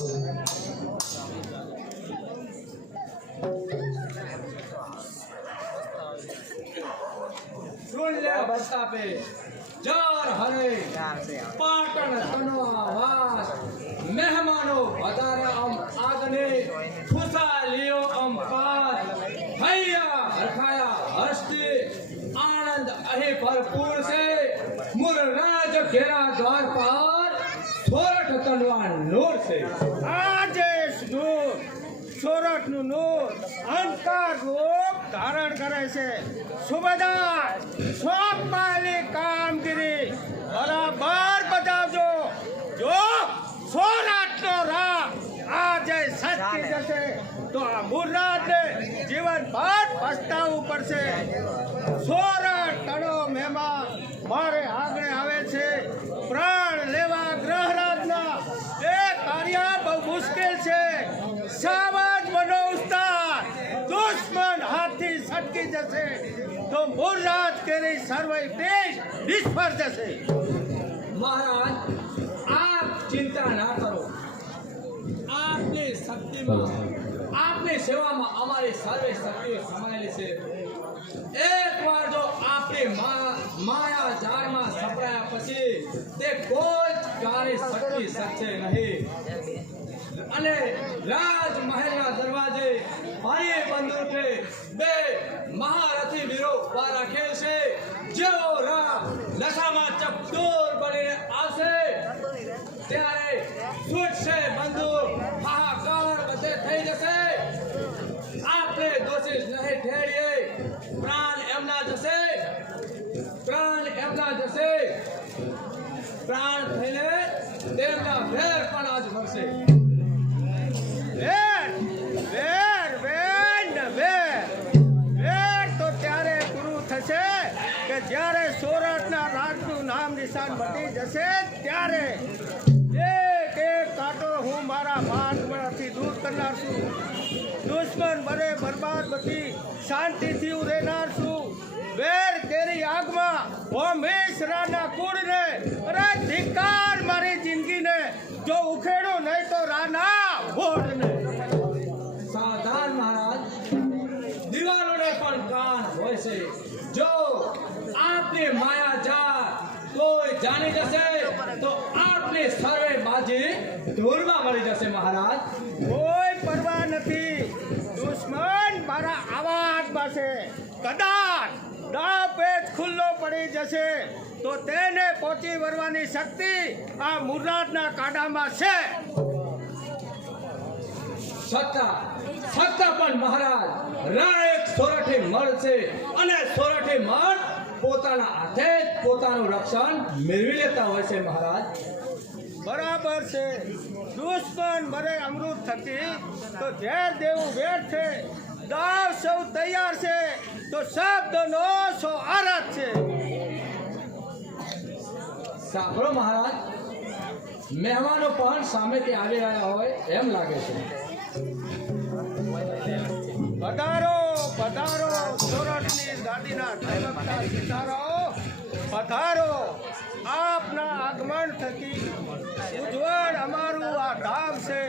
सुन ले बस्ता पे जार हरे पाटन तनवा वास मेहमानो વધારે આગને ખુશા લિયો પાસ ભૈયા હરખાયા હસ્તે આનંદ અહે ભરપૂર છે મુરરાજ ઘેરા દ્વાર પાર સોરઠ તનવા નૂર છે આજે નૂર સોરઠ નું નૂર અંધકાર રૂપ ધારણ કરે છે સુબેદાર સોંપાયેલી કામગીરી બરાબર બજાવજો જો સોરઠ નો રાહ આજે સચકી જશે તો આ મુરરાજને જીવન ભર પસ્તાવવું પડશે સોરઠ તણો મહેમાન મારે આગળ આવે છે પ્રાણ લેવા ગ્રહરાજના એ કાર્ય બહુ મુશ્કેલ છે સાવજ બનો ઉસ્તાદ દુશ્મન હાથથી સટકી જશે તો મુરરાજ કેરી સર્વે દેશ નિષ્ફળ જશે महाराज आप चिंता ना करो आपने शक्ति में आपने सेवा में हमारी सर्वे शक्ति समाયેલી છે एक बार जो आपने माया जाल में सपराया પછી તે કોઈ કાર્ય શક્તિ શકશે નહીં અને રાજમહેલના દરવાજે ભારે બંદૂકે બે મહારથી વીરો ઉભા રાખેલ છે જેઓ નશામાં ચકદોર બનીને આવશે ત્યારે છૂટશે બંદૂક હાહાકાર બધે થઈ જશે આપણે દોષિત નહીં ઠેરીએ પ્રાણ એમના જશે પ્રાણ થઈને તેમના વેર પણ આજ મળશે જ્યારે સોરઠના રાજનું નામ નિશાન મટી જશે ત્યારે એક એક કાંટો હું મારા માર્ગમાંથી દૂર કરનાર છું દુશ્મન બને બરબાદ બધી શાંતિથી હું રહેનાર છું વેર કેરી આગમાં હોમેશરાના કુળને અરે ધિક્કાર મારી જિંદગીને જો ઉખેડો નહીં તો રાના ભોળને સાવધાન મહારાજ દીવાલોને પણ કાન હોય છે જો आपने माया जाल कोई जानी जैसे तो आपने सर्वे बाजी दूर में मरी जैसे महाराज कोई परवाह नहीं दुश्मन मारा आवाज बासे कदाच दाव पेच खुल्लो पड़ी जैसे तो तेने पહોંચી વળવાની શક્તિ આ મુરરાજના કાડામાં છે સત્તા પણ મહારાજ રાય સોરઠે મળશે અને સોરઠે મળ પોતાના હાથે જ પોતાનું રક્ષણ મેળવી લેતા હોય છે મહારાજ બરાબર છે દુશ્મન મરે અમૃત થકી તો ઝેર દેવું વેર છે દાવ સૌ તૈયાર છે તો શબ્દનો સો આરાધ છે સાંભળો મહારાજ મહેમાનો પણ સામેથી આવી રહ્યા હોય એમ લાગે છે પધારો પધારો સોરઠની ગાદીના ધૈવકતા સિતારાઓ પધારો આપના આગમન થકી ઉજ્જવળ અમારું આ ધામ છે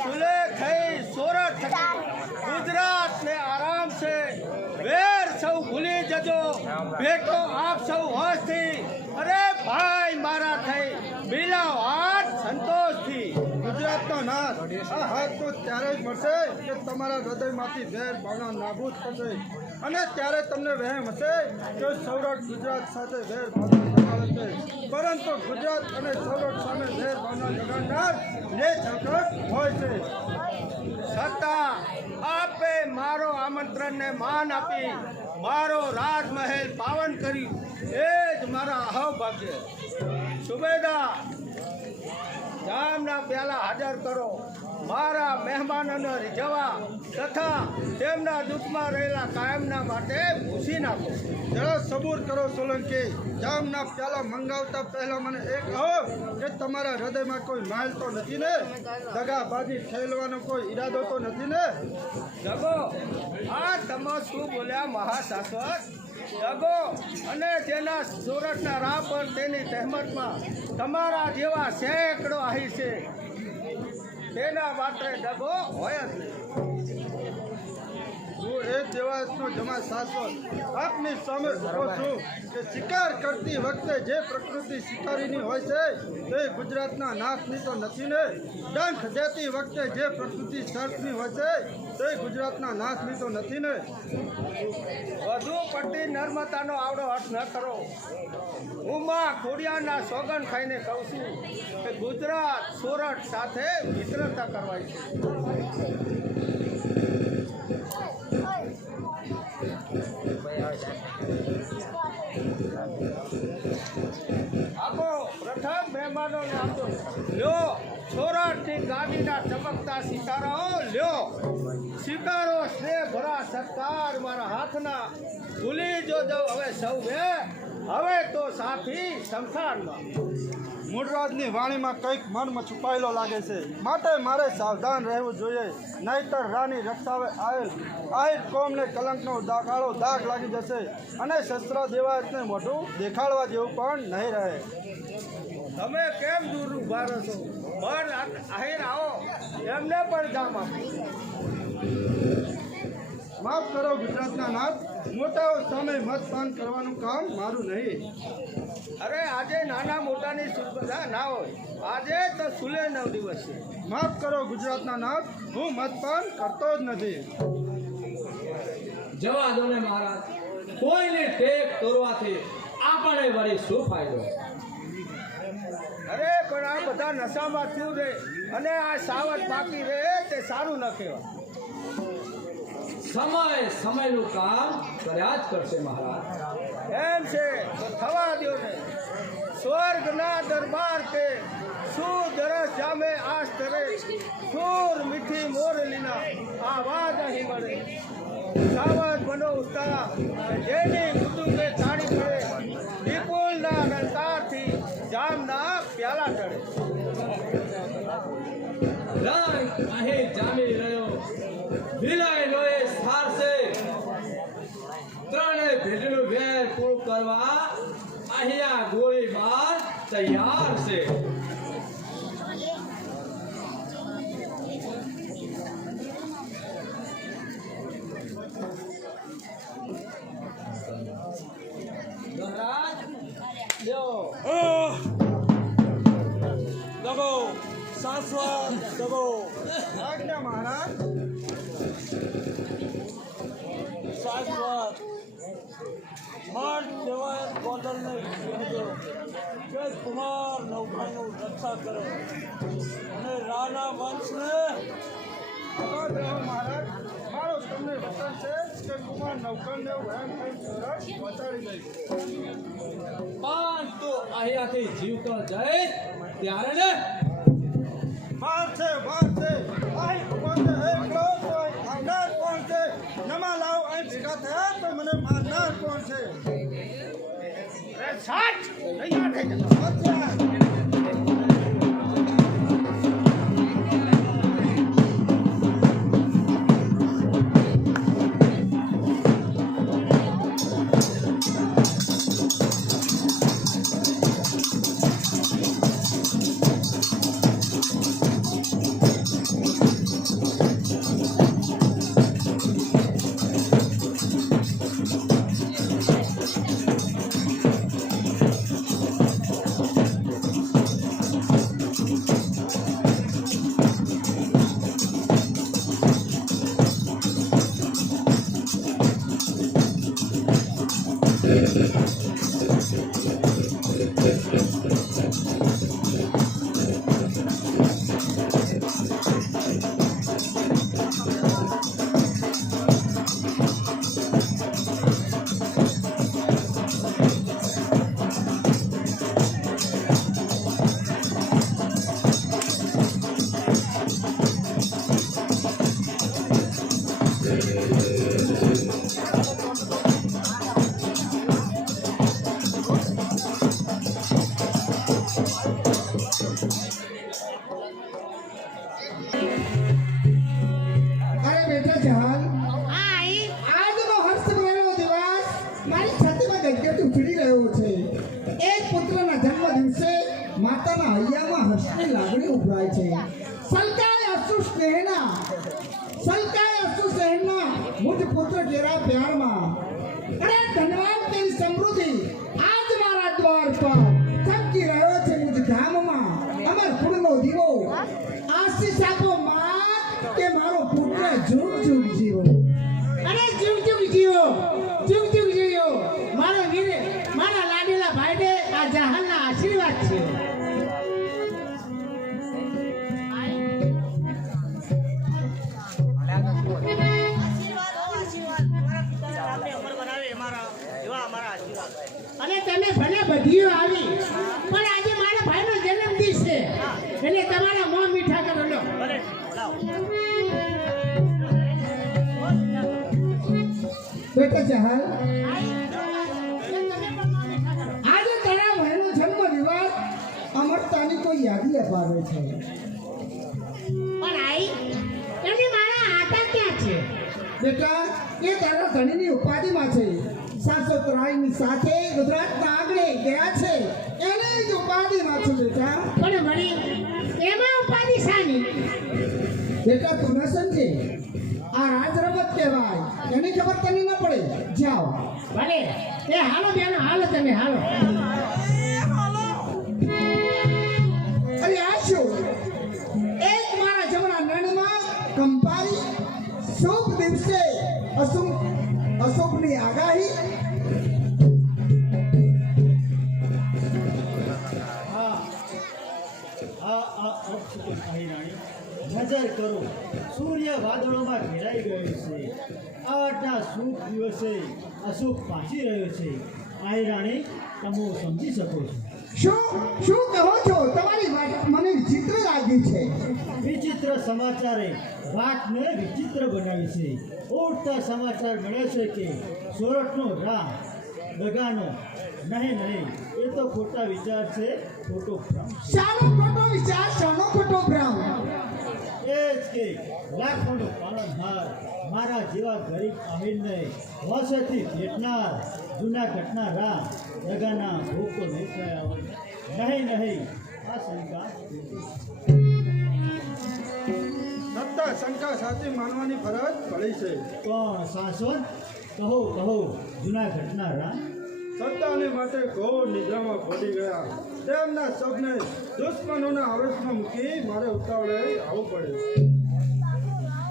સુલેખ થઈ સોરઠ થકી ગુજરાતને આરામ છે વેર સૌ ભૂલી જજો ભેટો આપ સૌ હોશથી અરે ભાઈ મારા થઈ મિલાવ હાથ સંતોષથી ગુજરાતનો નાથ આ હાથ તો ત્યારે જ મળશે કે તમારા હૃદયમાંથી વેર ભાવના નાબૂદ થશે અને ત્યારે તમને વહેમ હશે કે સૌરાષ્ટ્ર ગુજરાત સાથે વેર ભાવના જગાડે છે પરંતુ ગુજરાત અને સૌરાષ્ટ્ર સામે વેર ભાવના જગાડનાર જે સંકટ હોય છે છતાં આપે મારો આમંત્રણને માન આપી મારો રાજમહેલ પાવન કર્યું એ જ મારા અહોભાગ્ય સુબેદાર જામના પ્યાલા હાજર કરો મારા મહેમાનોને રીઝવવા તથા તેમના દુઃખમાં રહેલા કાયમના માટે ભૂસી નાખો જરા સબૂર કરો સોલંકી જામના પ્યાલા મંગાવતા પહેલા મને એ કહો કે તમારા હૃદયમાં કોઈ માલ તો નથી ને દગાબાજી ઠેલવાનો કોઈ ઈરાદો તો નથી ને જગો આ તમે શું બોલ્યા મહાશાશ્વત જગો અને તેના સુરતના રાહ પર તેની તહેમતમાં તમારા જેવા સેંકડો આહી છે તેના માટે ડગો હોય જ નહીં. હું એક દેવાયતનો જમા શાશ્વત આપની સામે ઉભો છું કે શિકાર કરતી વખતે જે પ્રકૃતિ શિકારીની હોય છે તે ગુજરાતના નાશની તો નથી ને. ડંખ દેતી વખતે જે પ્રકૃતિ સર્પની હોય છે તે ગુજરાતના નાશની તો નથી ને. વધુ પડતી નર્મતાનો આવડો અર્થ ન કરો. હું માં ખોડિયાના સોગન ખાઈને કહું છું કે ગુજરાત સુરત સાથે મિત્રતા કરવાય છે. આપો પ્રથમ મહેમાનોને આપો. લ્યો સોરઠની ગાડીના ચમકતા સિતારાઓ, લ્યો સ્વીકારો સ્નેહ ભરા સત્કાર મારા હાથના. ભૂલી જો દઉં હવે સૌએ, હવે તો સાથી શમશાનમાં. મૂળરાજની વાણીમાં કંઈક મર્મ છુપાયેલો લાગે છે, માટે મારે સાવધાન રહેવું જોઈએ, નહીંતર રાની રક્ષાવે આહિર કોમને કલંકનો કાળો દાગ લાગી જશે અને શસ્ત્ર દેવાયતને મોઢું દેખાડવા જેવું પણ નહીં રહે. તમે કેમ દૂર ઉભા રહો છો? પર આહિર આવો, એમને પણ જામ આપો. માફ કરો ગુજરાતના નાથ, મોટાઓ સામે મતપાન કરવાનું કામ મારું નહીં. અરે આજે નાના મોટાની સુરક્ષા ના હોય, આજે તો સુલે 9 દિવસ છે. માફ કરો ગુજરાતના નાથ, હું મતપાન કરતો જ નથી. જવા દો ને મહારાજ, કોઈને ટેક તોડવાથી આપણે વળી શું ફાયદો? અરે પણ આ બધા નશામાં થયું રે અને આ સાવધ બાકી રહે તે સારું ન કહેવાય. સમયનું કામ કર્યા જ કરશે મહારાજ. એમ છે તો થવા દો ને. સ્વર્ગના દરબાર કે શું દરસ જામે આસ તરે, સુર મીઠી મોરલીના આવાજ અહીં મળે. સાવધ બનો ઉતારા, જેની કુટુંબે તાળી પડે, વિપુલના રણતારથી જામના પ્યાલા ચડે. રંગ અહીં જામી રહ્યો, વિલાય લોહે સારશે. ત્રણે ભેટનું વેર પૂરું કરવા અહીંયા ગોળીબાર તૈયાર છે. મહારાજ લ્યો દબો શાશ્વત દબો. આજ્ઞા મહારાજ. શાશ્વત મઠ દેવાયત ગોંડલને કહેજો કે કુમાર નૌકાનું રક્ષા કરે અને રાણા વંશને. મહારાજ, મારો તમને વચન છે કે કુમાર નૌકરને વહેમ થઈ સુરત પહોંચાડી દઈશ. પણ તો અહીંયાથી જીવતો જાય ત્યારે ને વાર છે. અહીં કોણ છે? એકલો કોઈ આવનાર કોણ છે? નમા લાવ અહીં ભેગા થયા તો મને મારનાર કોણ છે? સાચ તૈયાર થઈ જતો. અચ્છા. માતાના હૈયામાં હર્ષની લાગણી ઉભરાય છે. સલકાય कहना सलकाया सुसहना मुझ पुत्र तेरा प्यार मां अरे धन्यवाद तेरी समृद्धि आज मारा द्वार पर चमकी રહ્યો છે મુझ ધામમાં અમર ફૂલનો દીવો આશીષ આપો માં કે મારો પુત્ર જુગ જુગ જીવો અરે જુગ જુગ જીવો મારો વીર મારા લાડીલા ભાઈને આ જહાનના આશીર્વાદ છે અને તમે ભલે બધીઓ આવી પણ આજે મારા ભાઈનો જન્મદિવસ છે એટલે તમારા મોં મીઠા કરો લો બેટા જહાલ આજે તારા ભાઈનો જન્મ દિવસ અમરતાની કોઈ યાદી અપાવે છે પણ આઈ એની મારા આટા ક્યાં છે બેટા એ તારા ધણીની ઉપાધિમાં છે સાસોતરાયની સાથે ગુજરાતના આગળ ગયા છે એની જ ઉપાધિમાં છું બેટા પણ વળી એમાં ઉપાધિ શાની બેટા તું ન સમજે આ રાજ રમત કહેવાય એની ખબર તને ન પડે જાઓ ભલે એ હાલો બેનો હાલો તમે હાલો અરે આ શું એક મારા જમણા નણમાં કંપારી શુભ દિવસે અશુભની આગાહી નજર કરો સૂર્ય વાદળોમાં ઘેરાઈ ગયો છે આજના શુભ દિવસે અશુભ પાછી રહ્યો છે આઈ રાણી તમે સમજી શકો છો શું કહો છો તમારી વાત મને વિચિત્ર લાગી છે વિચિત્ર સમાચારે વાતને વિચિત્ર બનાવી છે ઉડતા સમાચાર મળે છે કે સોરઠનો રાહ દગાનો નહીં એ તો ખોટા વિચાર છે ખોટો ભ્રમ શાનો ખોટો વિચાર શાનો ખોટો ભ્રમ એ જ કે લાખોનો પાલનહાર મારા જેવા ગરીબ આમીરને વર્ષેથી ભેટનાર જૂના ઘટના રાહ દગાના ભૂખો દેખાયા હોય નહીં આ શંકા સત્તા શંકા સાચી માનવાની ફરજ પડી છે કોણ શાશ્વત કહો જૂના ઘટના રાહ સત્તાને માટે ઘોર નિદ્રામાં ખોટી ગયા તેમના શબને દુશ્મનોના આવેશમાં મૂકી મારે ઉતાવળે આવવું પડ્યું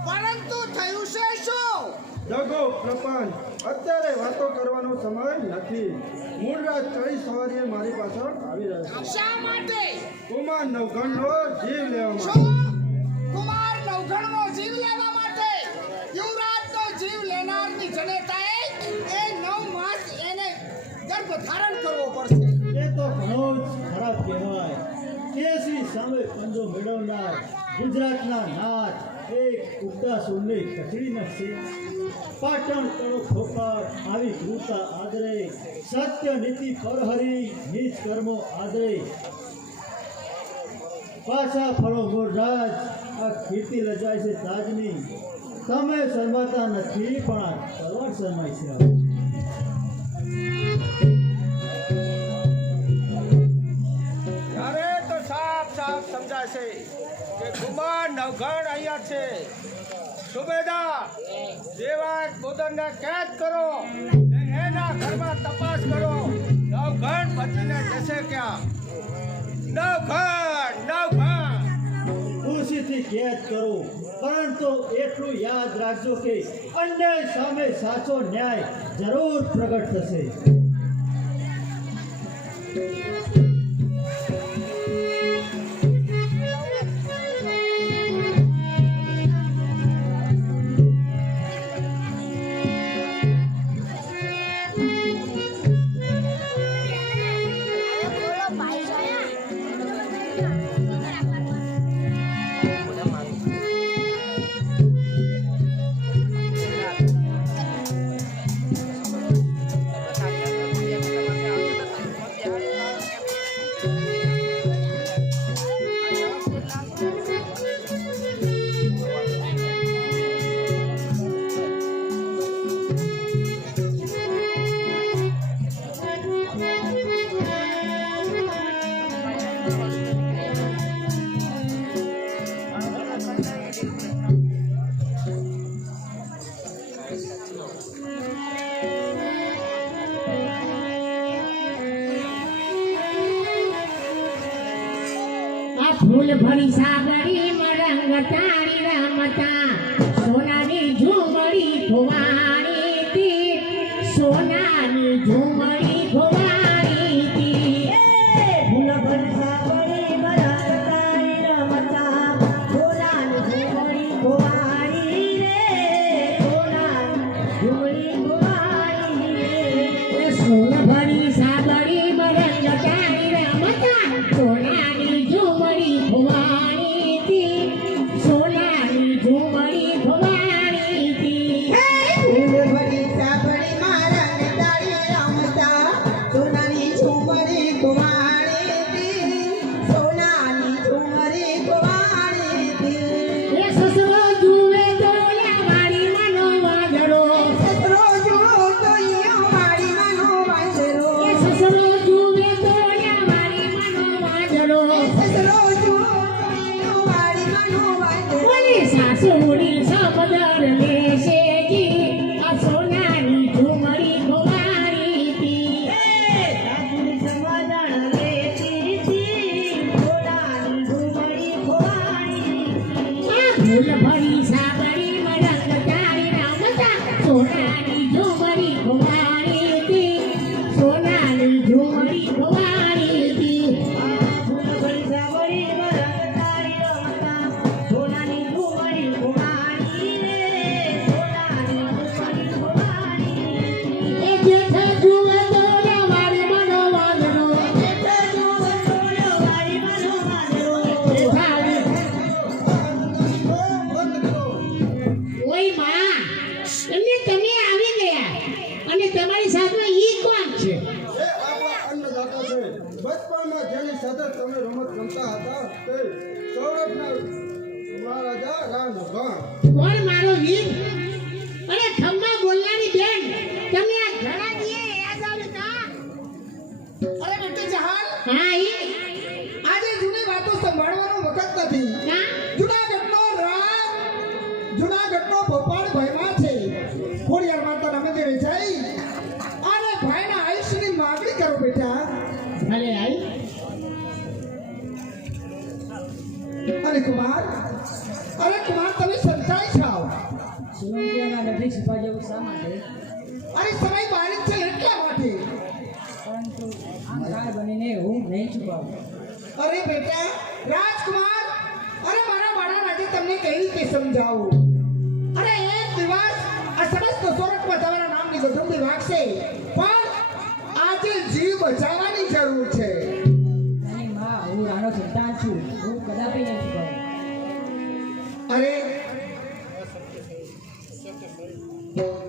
પરંતુ થયું છે શું દગો પ્રપંચ અત્યારે વાતો કરવાનો સમય નથી મૂળરાજ ચડી સવારીએ મારી પાછળ આવી રહ્યો છે શા માટે કુમાર નવઘણનો જીવ લેવા માટે શું કુમાર નવઘણનો જીવ લેવા માટે યુવરાજનો જીવ લેનારની જનેતાએ એ 9 માસ એને ગર્ભ ધારણ કરવો પડશે એ તો ઘણો જ ખરાબ કહેવાય કેસરી સામે પંજો મેળવનાર ગુજરાતના નાથ એક ઉગતા સૂરને કચડી નાખશે પાટણ કણો ખોપાર આવી ક્રૂરતા આદરે સત્ય નીતિ પરહરી નીચ કર્મો આદરે પાછા ફળો મોર રાજ આ કીર્તિ લજાય છે તાજની તમે શરમાતા નથી પણ આ તલવાર શરમાય છે ત્યારે તો સાફ સમજાય છે કે કુમાર નવઘણ અહીંયા છે સુબેદાર જેવા બોદરને કેદ કરો ને એના ઘરમાં તપાસ કરો નવઘણ બચીને જશે ક્યાં નવઘણ ખુશીથી કેદ કરો પરંતુ એટલું યાદ રાખજો કે અન્યાય સામે સાચો ન્યાય જરૂર પ્રગટ થશે ભરી સાબરી મરંગ તારી રમતા સોનાની ઝુમડી ખોવાણી તી સોનાની ઝુમડી ખોવાણી તી ફૂલ ભરી સાબરી મરંગ તારી રમતા સોનાની ઝુમડી ખોવાણી રે સોનાની ઝુમડી ખોવાણી રે સોન ભરી સાબરી મરંગ તારી રમતા સોનાની ઝુમડી ખોવાણી તી સોનાની ઝુમડી ખોવાણી તી ભરી સાબરી મારા તારી રમતા સોનાની ઝુમરી કુમારી તી સોનાની ઝુમરી કુમારી તી એ સસરો જુએ દોલા મારી મનો વાદરો સસરો જુઓ તો યો મારી મનો વાંદરો એ સસરો જુએ દોલા મારી મનો વાદરો સસરો જુઓ તો યો મારી મનો વાંદરો ઓલી સાસુડી સમદર લેશે જી આ સોનાની ઝુમડી ખોવાણી તી સાસુડી સમદર લેતી તી સોનાની ઝુમડી ખોવાણી ફૂલ ભરી સાબરી મરંગ તારી રમતા સોનાની ઝુમડી ખોવાણી તી સોનાની ઝુમડી ખોવાણી તી ફૂલ ભરી સાબરી મરંગ તારી રમતા સોનાની ઝુમડી ખોવાણી રે સોનાની ઝુમડી ખોવાણી એ જેઠ જુએ દોલા મારી મનો વાંદરો જેઠ જુએ દોલા મારી મનો વાંદરો ઓય માં એમને તમે આવી ગયા અને તમારી સાથે ઈ કોણ છે એ આપણા અન્નદાતા છે બચપણમાં જેની સાથે તમે રમત રમતા હતા તે સૌરભના મહારાજા રાણભણ કોણ મારો વીર અરે ખમ્મા બોલનારી બેન તમે આ ઘણા દીએ યાદ આવે કા અરે બેટી જહાન હા ઈ આજે જૂની વાતો સંભાળવાનો વખત નથી કા જુનાગઢનો રાજ જુનાગઢનો ભોપાલ ભાઈમાં છે ખોડિયાર માતાના મંદિરે જઈ અને ભાઈના આયુષ્યની માગણી કરો બેટા ભલે આઈ અને કુમાર અરે કુમાર તમે સંતાઈ જાઓ સોલંકીઓના નગરી છુપા જવું શા માટે અરે સમય બારીક છે એટલા માટે પરંતુ આમ કાળ બનીને હું નહીં છુપાવું અરે બેટા રાજકુમાર અરે મારા બાળા રાજે તમને કઈ રીતે સમજાવું અરે એક દિવસ આ સમસ્ત સોરઠમાં તમારા નામની ગધુંબી વાગશે પણ આજે જીવ બચાવવાની જરૂર છે અને માં હું રાણો સંતાન છું હું કદાપી નહીં છુપાવું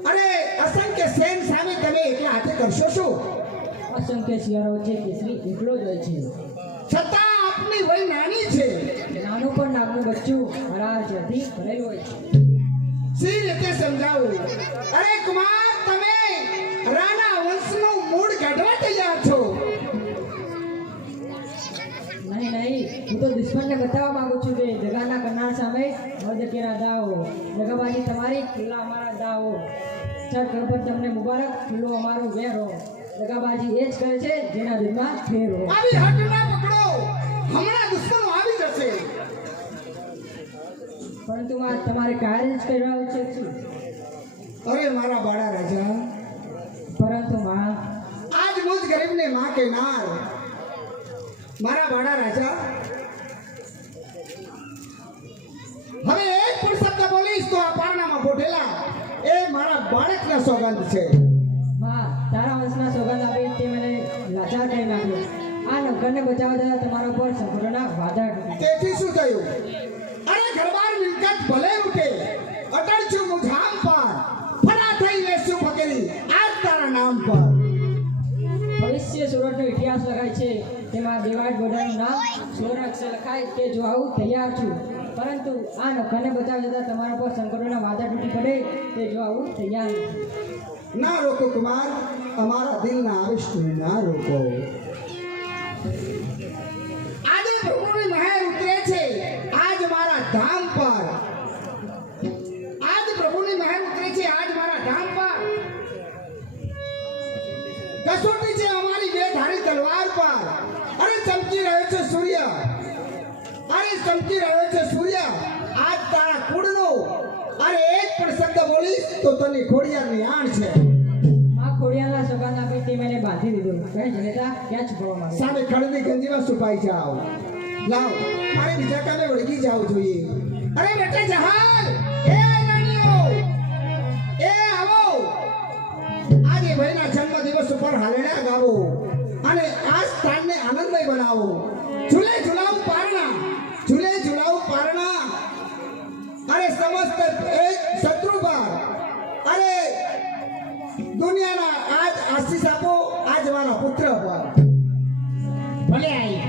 અરે અસંખ્ય સેન સામે તમે એકલા હાથે કરશો શું અસંખ્ય શિયાળો છે કેસરી એકલો જ હોય છે છતાં આપની વય નાની છે નાનું પણ નાગનું બચ્ચું મારા જ્યાંથી ભરેલું હોય છે સી રીતે સમજાવું અરે કુમાર તમે રાણા વંશનું મૂળ કાઢવા તૈયાર છો નહીં નહીં હું તો દુશ્મનને બતાવવા માંગુ છું કે જગાના કરનાર સામે મદકેરા દાવો જગાબાજી તમારી ખુલ્લા અમારા દાવો ચટ ખબર તમને મુબારક ખુલ્લો અમારું વેરો જગાબાજી એ જ કહે છે જેના દિલમાં ફેરો આવી હટ ના પકડો હમણાં દુશ્મનો આવી જશે પરંતુ માં તમારે કાર્ય જ કરવા છે શું અરે મારા બાળા રાજા પરંતુ માં આજ મુજ ગરીબને માં કે નાર મારા બાળા રાજા હવે એક પણ શબ્દ બોલીશ તો આ પારણામાં ગોઠેલા એ મારા બાળકના સોગંદ છે માં તારા વંશના સોગંદ આપી તે મને લાચાર કરી નાખ્યો આ નગરને બચાવવા જતા તમારા ઉપર સંપૂર્ણના વાદળ તેથી શું થયું અરે ઘરબાર મિલકત ભલે ઉઠે અટલ છું મુજામ પર ફરા થઈ લેશું ફકીરી આજ તારા નામ પર ભવિષ્ય સુરતનો ઇતિહાસ લખાય છે તેમાં દેવાજ ગોડાનું નામ સુવર્ણ અક્ષર લખાય તે જોવા તૈયાર છું પરંતુ આ નખરને બચાવવા જતા તમારા પર સંકટોના વાદળ તૂટી પડે તે જોવા તૈયાર નથી ના રોકો કુમાર અમારા દિલના આવિષ્ટને ના રોકો આજે પ્રભુની મહેર ઉતરે છે આજ મારા ધામ પર આજ પ્રભુની મહેર ઉતરે છે આજ મારા ધામ પર કસોટી છે અમારી બે ધારી તલવાર પર અરે ચમકી રહ્યો છે સૂર્ય અરે ચમકી તો તને ખોડિયારની આણ છે. આ ખોડિયાના સગાના પેટી મેને બાંધી દીધું કહે જનેતા ક્યાં છુપાવવા માંગે સામે ખડની ગંજીમાં છુપાઈ જાઓ. લાવ મારે બીજા કામે વળગી જાવ જોઈએ. અરે બેટા જહાલ, એ નાનીઓ, એ આવો. આજે ભાઈના જન્મદિવસ ઉપર હાલેડા ગાવો અને આ સ્થાનને આનંદમય બનાવો. ઝૂલે ઝુલાવ પારણા, ઝૂલે ઝુલાવ પારણા. અરે સમસ્ત એક શત્રુ પર, અરે દુનિયાના આજ આશીષ આપો આજ મારા પુત્ર પર. ભલે આવી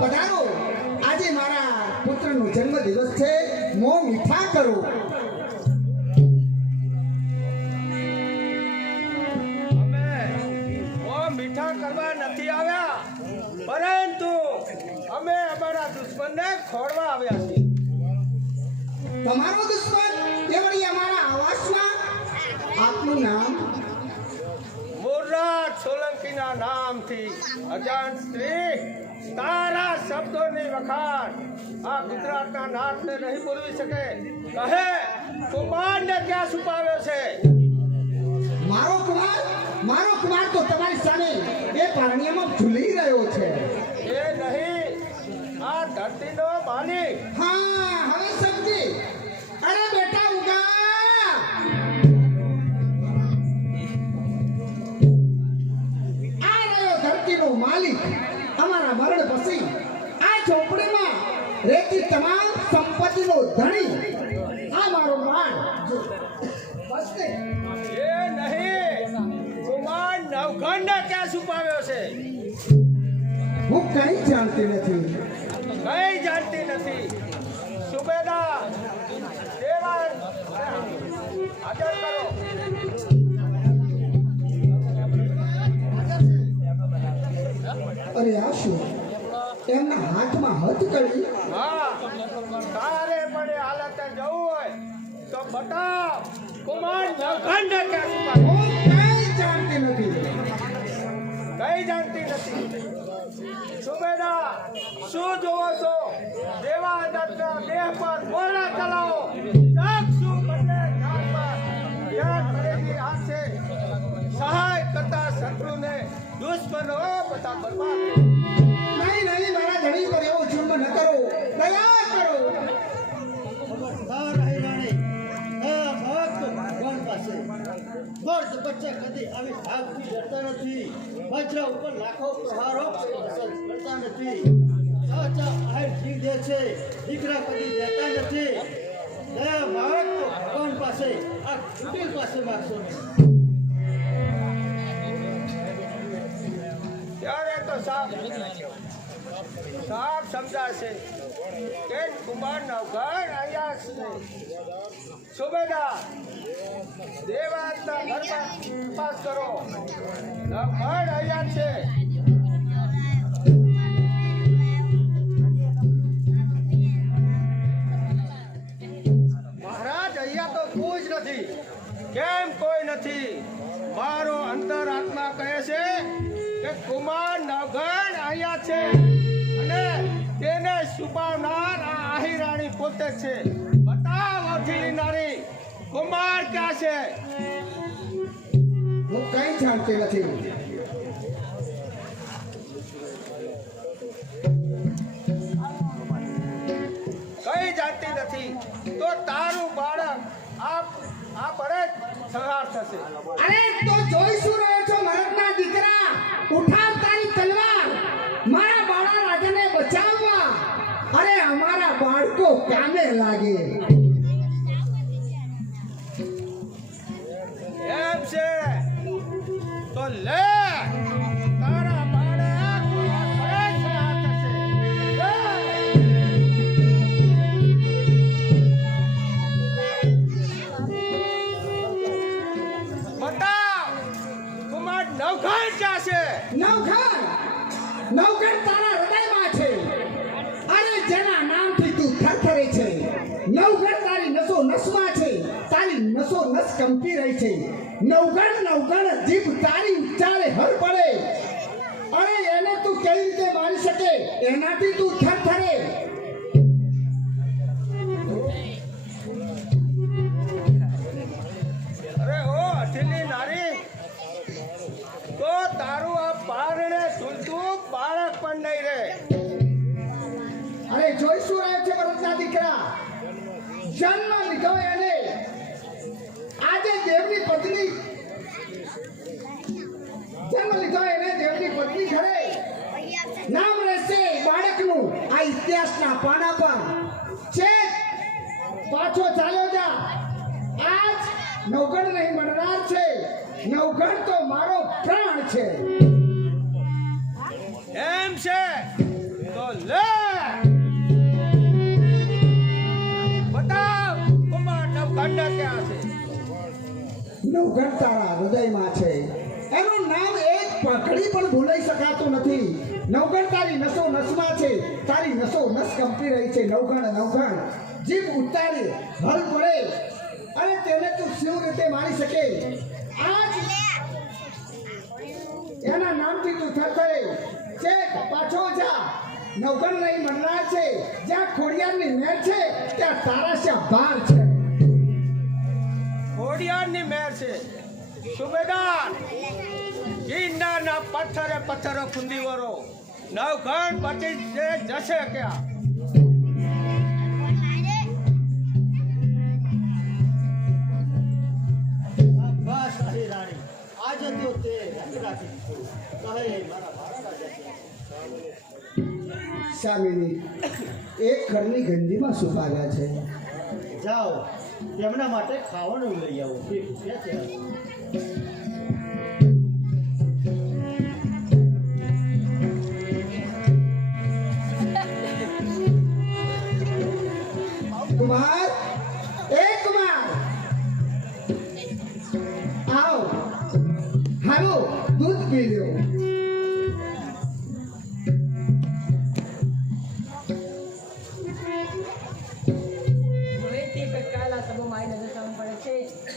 પધારો. આજે મારા પુત્રનો જન્મદિવસ છે, મોં મીઠા કરો. અમે મીઠા કરવા નથી આવ્યા, પરંતુ અમે અમારા દુશ્મનને ખોડવા આવ્યા છીએ. તમારો દુશ્મન એ વળી અમારા આવાસમાં. આપનું નામ? મુર્રાજ સોલંકીના નામથી અજાણ સ્ત્રી તારા શબ્દોની વખાણ આ ગુજરાતના નાથને નહીં બોલવી શકે. કહે કુમારને ક્યાં છુપાવ્યો છે? મારો કુમાર તો તમારી સામે એ પારણીયામાં ઝૂલી રહ્યો છે. એ નહીં, આ ધરતીનો માલિક. હા, હવે સમજી. અરે બેટા ઉગા. આ રહ્યો ધરતીનો માલિક. અમારા મરણ પછી આ ઝોપડીમાં રહેતી તમામ સંપત્તિનો ધણી આ મારો માન. બસ ને. એ નહીં, કુમાર નવઘણને ક્યાં છુપાવ્યો છે? હું કંઈ જાણતી નથી. કઈ જાણતી નથી. સુબેદાર દેવાન હાજર કરો. અરે આ શું? એમના હાથમાં હથકડી. હા, તારે પણ એ હાલતે જવું હોય તો બતાવ. કુમાર નવઘણને ક્યાં છુપાવ્યો? હું કંઈ જાણતી નથી. કઈ જાણતી નથી. સુબેદાર શું જોવો છો? દેવા દત્તના દેહ પર મોરા ચલાવો. ચક્ષુ બંને ગામ પર ધ્યાન કરેલી હાથે સહાય કરતા શત્રુને દુશ્મનો બધા બરબાદ. નહીં નહીં, મારા ધણી પર એવો જુલ્મ ન કરો. દયા કરો. ખબરદાર રહી રાણી, આ ભક્ત ભગવાન પાસે મર્દ બચ્ચા કદી આવી ધાકથી ડરતા નથી. વજ્ર ઉપર લાખો પ્રહારો અસર કરતા નથી. સાચા આહિર જીવ દે છે, દીકરા કદી દેતા નથી. દયા માગ તો ભગવાન પાસે, આ કુટિલ પાસે માગશો નહીં. ત્યારે તો સાફ સમજાશે કે કુમાર નવઘણ અહીંયા છે. સુબેદાર દેવાતના ઘરમાં તપાસ કરો. નવઘણ અહીંયા છે. મહારાજ અહીંયા તો કોઈ જ નથી. કેમ કોઈ નથી? મારો અંતર આત્મા કહે છે કે કુમાર નવઘણ અહીંયા છે અને તેને છુપાવનાર આ આહિરાણી પોતે છે. બતાવ અઠીલી નારી, કુમાર ક્યાં છે? હું કઈ જાણતી નથી. કઈ જાણતી નથી તો તારું બાળક આ પડે સંહાર થશે. અરે તો જોઈ શું રહ્યો છો મરદના દીકરા? ઉઠાવ તારી તલવાર, મારા બાળા રાજાને બચાવવા. અરે અમારા બાળકો કામે લાગે. એમ છે તો લે તારા બાળક પડે સંહાર થશે. લે. બતાવ કુમાર નવઘણ ક્યાં છે? નવઘણ તારા હૃદયમાં છે. અરે જેના નામથી તું થરથરે છે. નવઘણ તારી નસો નસમાં છે. તારી નસો નસ કંપી રહી છે. નવઘણ જીભ તારી ઉચ્ચારે હર પડે. અરે એને તું કેવી રીતે મારી શકે? એનાથી તું થરથરે. અરે ઓ અઠીલી નારી, તો તારું આ પારણે ઝૂલતું બાળક પણ નહીં રહે. અરે જોઈ શું રહ્યો છે મરદના દીકરા? જન્મ લીધો એને. આજે દેવની પત્ની જન્મ લીધો એને દેવની પત્ની ઘરે. નામ રહેશે બાળકનું આ ઇતિહાસના પાના પર. છે પાછો ચાલ્યો જા. આજ નવઘણ નહીં મળનાર છે. નવઘણ તો મારો પ્રાણ છે. એમ છે તો લે બતાવ કુમાર નવઘણ ક્યાં છે? નવઘણ તારા હૃદયમાં છે. એનું નામ એક પકડી પણ ભૂલાઈ શકાતું નથી. નવઘણ તારી નસો નસમાં છે. તારી નસો નસ કંપી રહી છે. નવઘણ જીભ ઉતારી હલ પડે. અને તેને તું શું રીતે મારી શકે? આજ એના નામથી તું થરથરે. ચેક પાછો જા. નવઘણ નહીં મરનાર છે. જ્યાં ખોડિયારની મહેર છે ત્યાં તારા શા બાર છે. ખોડિયારની મહેર છે. સુબેદાર ગિરનારના પથ્થરો ખુંદી વરો. નવઘણ પછી જશે ક્યાં? બસ આહિરાણી, આજે તો તે રંગ રાખી દીધું. કહે મારા બાળા રાજા સામેની એક ઘરની ગંજીમાં સુપાવ્યા છે. જાઓ તેમના માટે ખાવાનું લઈ આવો. તે ભૂખ્યા છે. કુમાર, એ કુમાર, આવો. હાલો દૂધ પી લ્યો.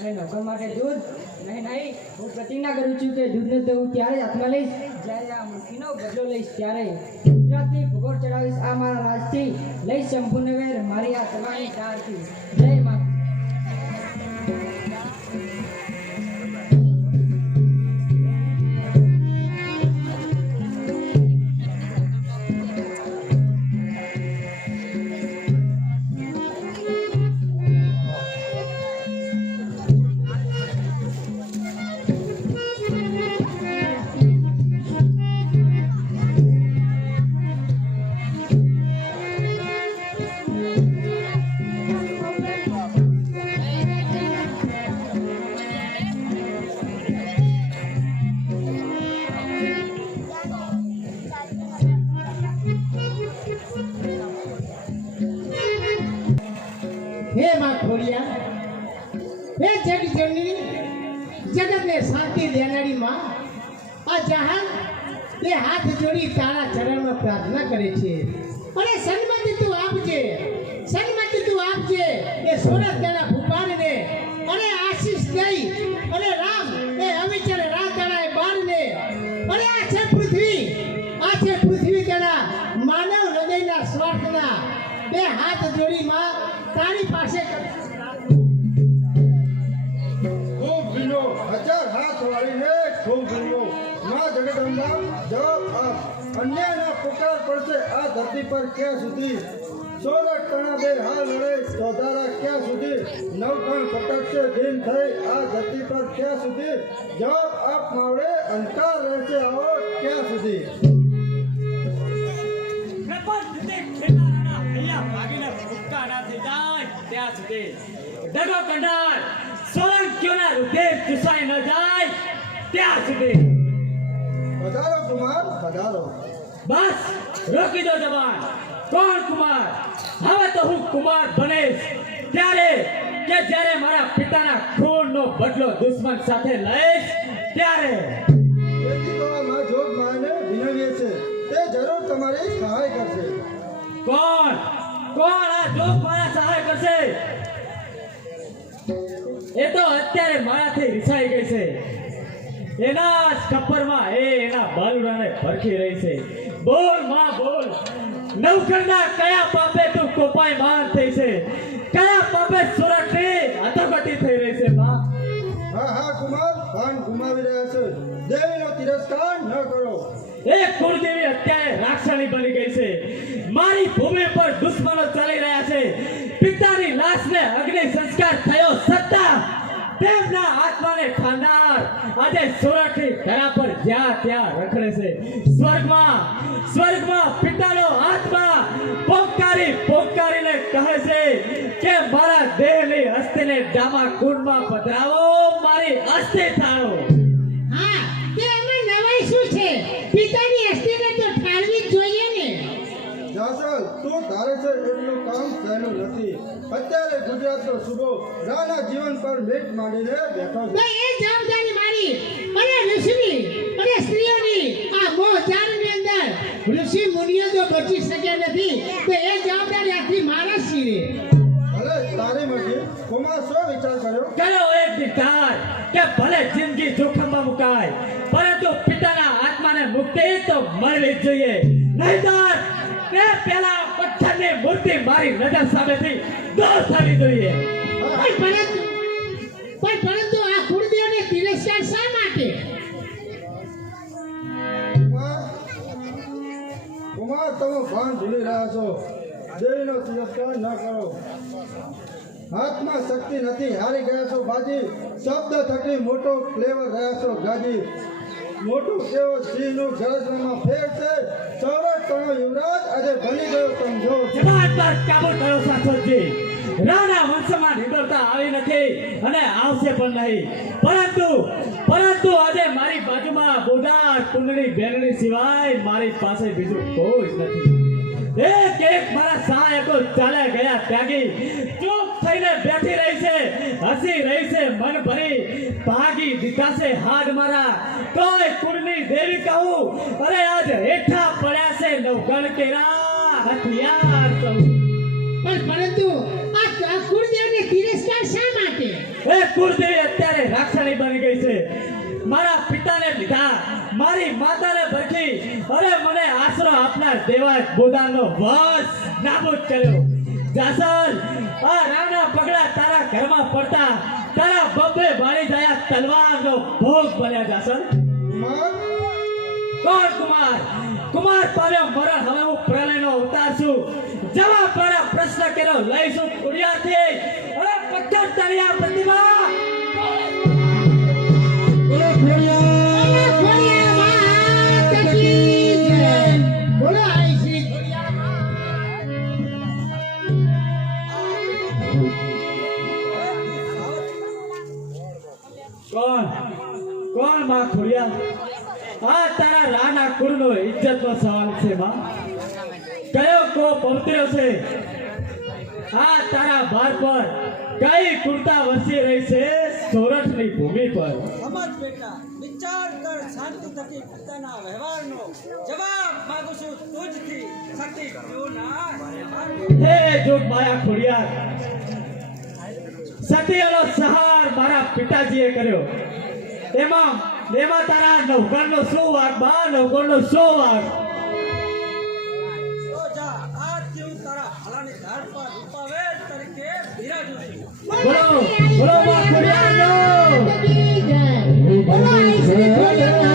નવઘણ માટે દૂધ નહીં. હું પ્રતિજ્ઞા કરું છું કે દૂધને તો હું ત્યારે જ હાથમાં લઈશ જ્યારે આ મુઠ્ઠીનો બદલો લઈશ. ત્યારે ગુજરાતની ભૂગોળ ચડાવીશ આ મારા રાજથી. લઈશ સંપૂર્ણ વેર મારી આ સભાની ધારથી. જય માતા. માં ખોડિયા હે જગ જનની જગતને શાંતિ દેનારી માં આ જહાન તે હાથ જોડી તારા ચરણમાં પ્રાર્થના કરે છે અને સન્મતિ તું આપજે એ સોરઠ તેના ભૂપાલને અને આશીષ દઈ અને રામ એ અવિચલ રાતડા એ બાણને અને આ છે પૃથ્વી તેના માનવ હૃદયના સ્વાર્થના બે હાથ જોડી માં તારી પાસે ખૂબ વિનો 1000 હાથ વાળીને ખૂબ વિનો માં જગદંબા જવાબ આપ અન્યાયના પુકાર પડશે આ ધરતી પર ક્યાં સુધી સોરઠ તણા બે હાલ લડે ચોધારા ક્યાં સુધી નવખણ ફટકશે દિન થઈ આ ધરતી પર ક્યાં સુધી જવાબ આપ માવડે અંધકાર રહેશે આવો ક્યાં સુધી ડગો કંડાર સોલંકીઓના રુધિર ચૂસાઈ ન જાય ત્યાં સુધી પધારો કુમાર પધારો બસ રોકી દો જવાન કોણ કુમાર હવે તો હું કુમાર બનીશ ત્યારે કે જ્યારે મારા પિતાના ખૂનનો બદલો દુશ્મન સાથે લઈશ ત્યારે તેથી તો આ માં જોગ માને વિનવીએ છે તે જરૂર તમારી સહાય કરશે કોણ આ જોગ મારા સહાય કરશે એ તો અત્યારે મારાથી રિસાઈ ગઈ છે એના જ ખપ્પરમાં એના બાલુડાને ભરખી રહી છે બોલ માં બોલ નવખંડા કયા પાપે તું કોપાયમાન થઈ છે કયા પાપે સુરતની અધોગતિ થઈ રહી છે માં હા કુમાર ભાન ગુમાવી રહ્યા છે દેવીનો તિરસ્કાર ન કરો એક કુળદેવી અત્યારે રાક્ષસણી બની ગઈ છે મારી ભૂમિ પર દુશ્મનો ચાલી રહ્યા છે પિતાની લાશને અગ્નિ સંસ્કાર થયો સત્તા તેમના આત્માને ખાનાર આજે સુરતની ધરા પર જ્યાં ત્યાં રખડે છે સ્વર્ગમાં પિતાનો આત્મા પોકારીને કહે છે કે મારા દેહની અસ્થિને ડામા કુંડમાં પધરાવો મારી અસ્થિ થાળો હા તે અમે નવાઈ શું છે પિતાની અસ્થિને તો ઠાલવી જ જોઈએ ને જાસલ તું ધારે છે એટલું કામ સહેલું નથી અત્યારે ગુજરાતનો સુબો રાના જીવન પર મેઘ માંડીને બેઠો તો છે એ જવાબદારી મારી અને ઋષિની અને સ્ત્રીઓની આ મોહજારની અંદર ઋષિ મુનિઓ જો બચી શક્યા નથી તો એ જવાબદારી આખી મારા શિરે ભલે તારી મરજી કુમાર શો વિચાર કર્યો કયો એક નિર્ધાર કે ભલે જિંદગી જોખમમાં મુકાય પરંતુ પિતાના આત્માને મુક્તિ તો મળવી જ જોઈએ નહીંતર તે પેલા પથ્થરની મૂર્તિ મારી નજર સામેથી દૂર થવી જોઈએ પરંતુ આ કુળદેવને તિરસ્કાર શા માટે કુમાર તમે ભાન ભૂલી રહ્યા છો દેવીનો તિરસ્કાર ન કરો હાથમાં શક્તિ નથી હારી ગયા છો બાજી શબ્દ થકી મોટો ફ્લેવર રહ્યા છો ગાજી મોટું કેવો સિંહનું જળસમાં ફેર છે સૌરભ તણો યુવરાજ આજે બની ગયો સમજો જવાન પર કાબુ કરો શાસનજી રાણા વંશમાં નિડરતા આવી નથી અને આવશે પણ નહીં પરંતુ આજે મારી બાજુમાં બોદાર કુંડળી બેનની સિવાય મારી પાસે બીજું કોઈ જ નથી એક મારા સહાયકો ચાલે ગયા ત્યાગી ચૂપ થઈને બેઠી રહી છે હસી રહી છે મન ભરી ભાગી દીધા છે હાડ મારા કોઈ કુળની દેવી કહું અરે આજ હેઠા પડ્યા છે નવગણ કેરા હથિયાર કહું પરંતુ આ કુળદેવને તિરસ્કાર શા માટે એ કુળદેવી અત્યારે રાક્ષસણી બની ગઈ છે મારા પિતાને લીધા મારી માતાને ભરખી અરે મને આશરો આપનાર દેવાજ બોદાનો વંશ નાબૂદ કર્યો જાસલ આ રાણા પગડા તારા ઘરમાં પડતા તારા બબ્બે બાળી ગયા તલવારનો ભોગ બન્યા જાસલ કોણ કુમાર પામ્યો મરણ હવે હું પ્રલયનો અવતાર છું જવાબ મારા પ્રશ્ન કર્યો લઈશું કુડિયાથી અરે પથ્થર તળિયા પ્રતિભા કોણ માં ખોડિયા આ તારા રાના કુળનો ઇજ્જતનો સવાલ છે માં કયો કો પવિત્ર છે આ તારા બાર પર કઈ કુર્તા વસી રહી છે સોરઠની ભૂમિ પર. સમજ બેટા, વિચાર કર શાંતિ થકી પિતાના વ્યવહારનો જવાબ માંગુ છું તુજથી સતી ક્યોના વ્યવહારનો. હે જોગ માયા ખોડિયાર, સતીનો સહાર મારા પિતાજીએ કર્યો. એમાં તારા નવગણનો શું વાગ બા, નવગણનો શું વાગ? તો જા આજથી હું તારા હાલાની ધાર પર રૂપાવેશ તરીકે બિરાજું છું. બોલો બોલો માં ખોડિયારનો. બોલો આઈશ્રી ખોડિયાર.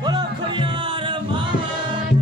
બોલો ખોડિયાર મહારાજ.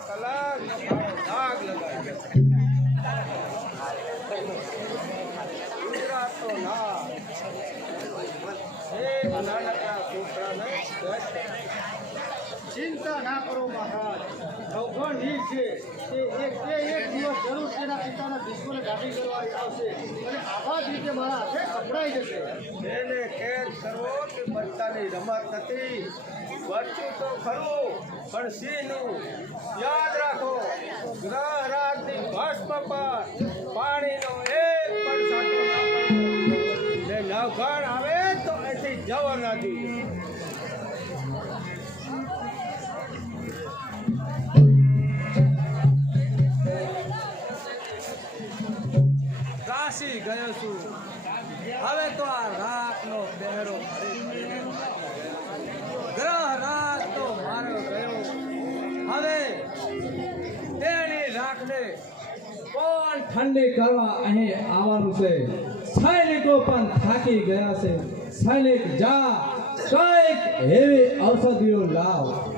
કલંક દાગ લગાવી ગુજરાતનો નાથ એક નાનકડા છોકરાને ચિંતા ના કરો મહારાજ અવગણ વીર છે તે એક દિવસ જરૂર તેના પિતાના દુશ્મને ગાડી કરવાની આવશે અને આવા જ રીતે મારા હાથે પકડાઈ જશે એને કેદ કરવો કે બચ્ચાની રમત નથી બચ્ચું તો ખરું પણ સિંહનું યાદ રાખો ગ્રહ રાજની ભસ્મ પર પાણીનો એક પણ સાટો ના પડવો ને નવઘણ આવે તો એથી જવા ના જોઈએ કાશી ગયો છું હવે તો આ રાતનો પહેરો ગ્રહ રાત તો મારો ગયો હવે તેની રાખને કોણ ઠંડી કરવા અહીં આવવાનું છે સૈનિકો પણ થાકી ગયા છે સૈનિક જા કઈક એવી ઔષધિઓ લાવ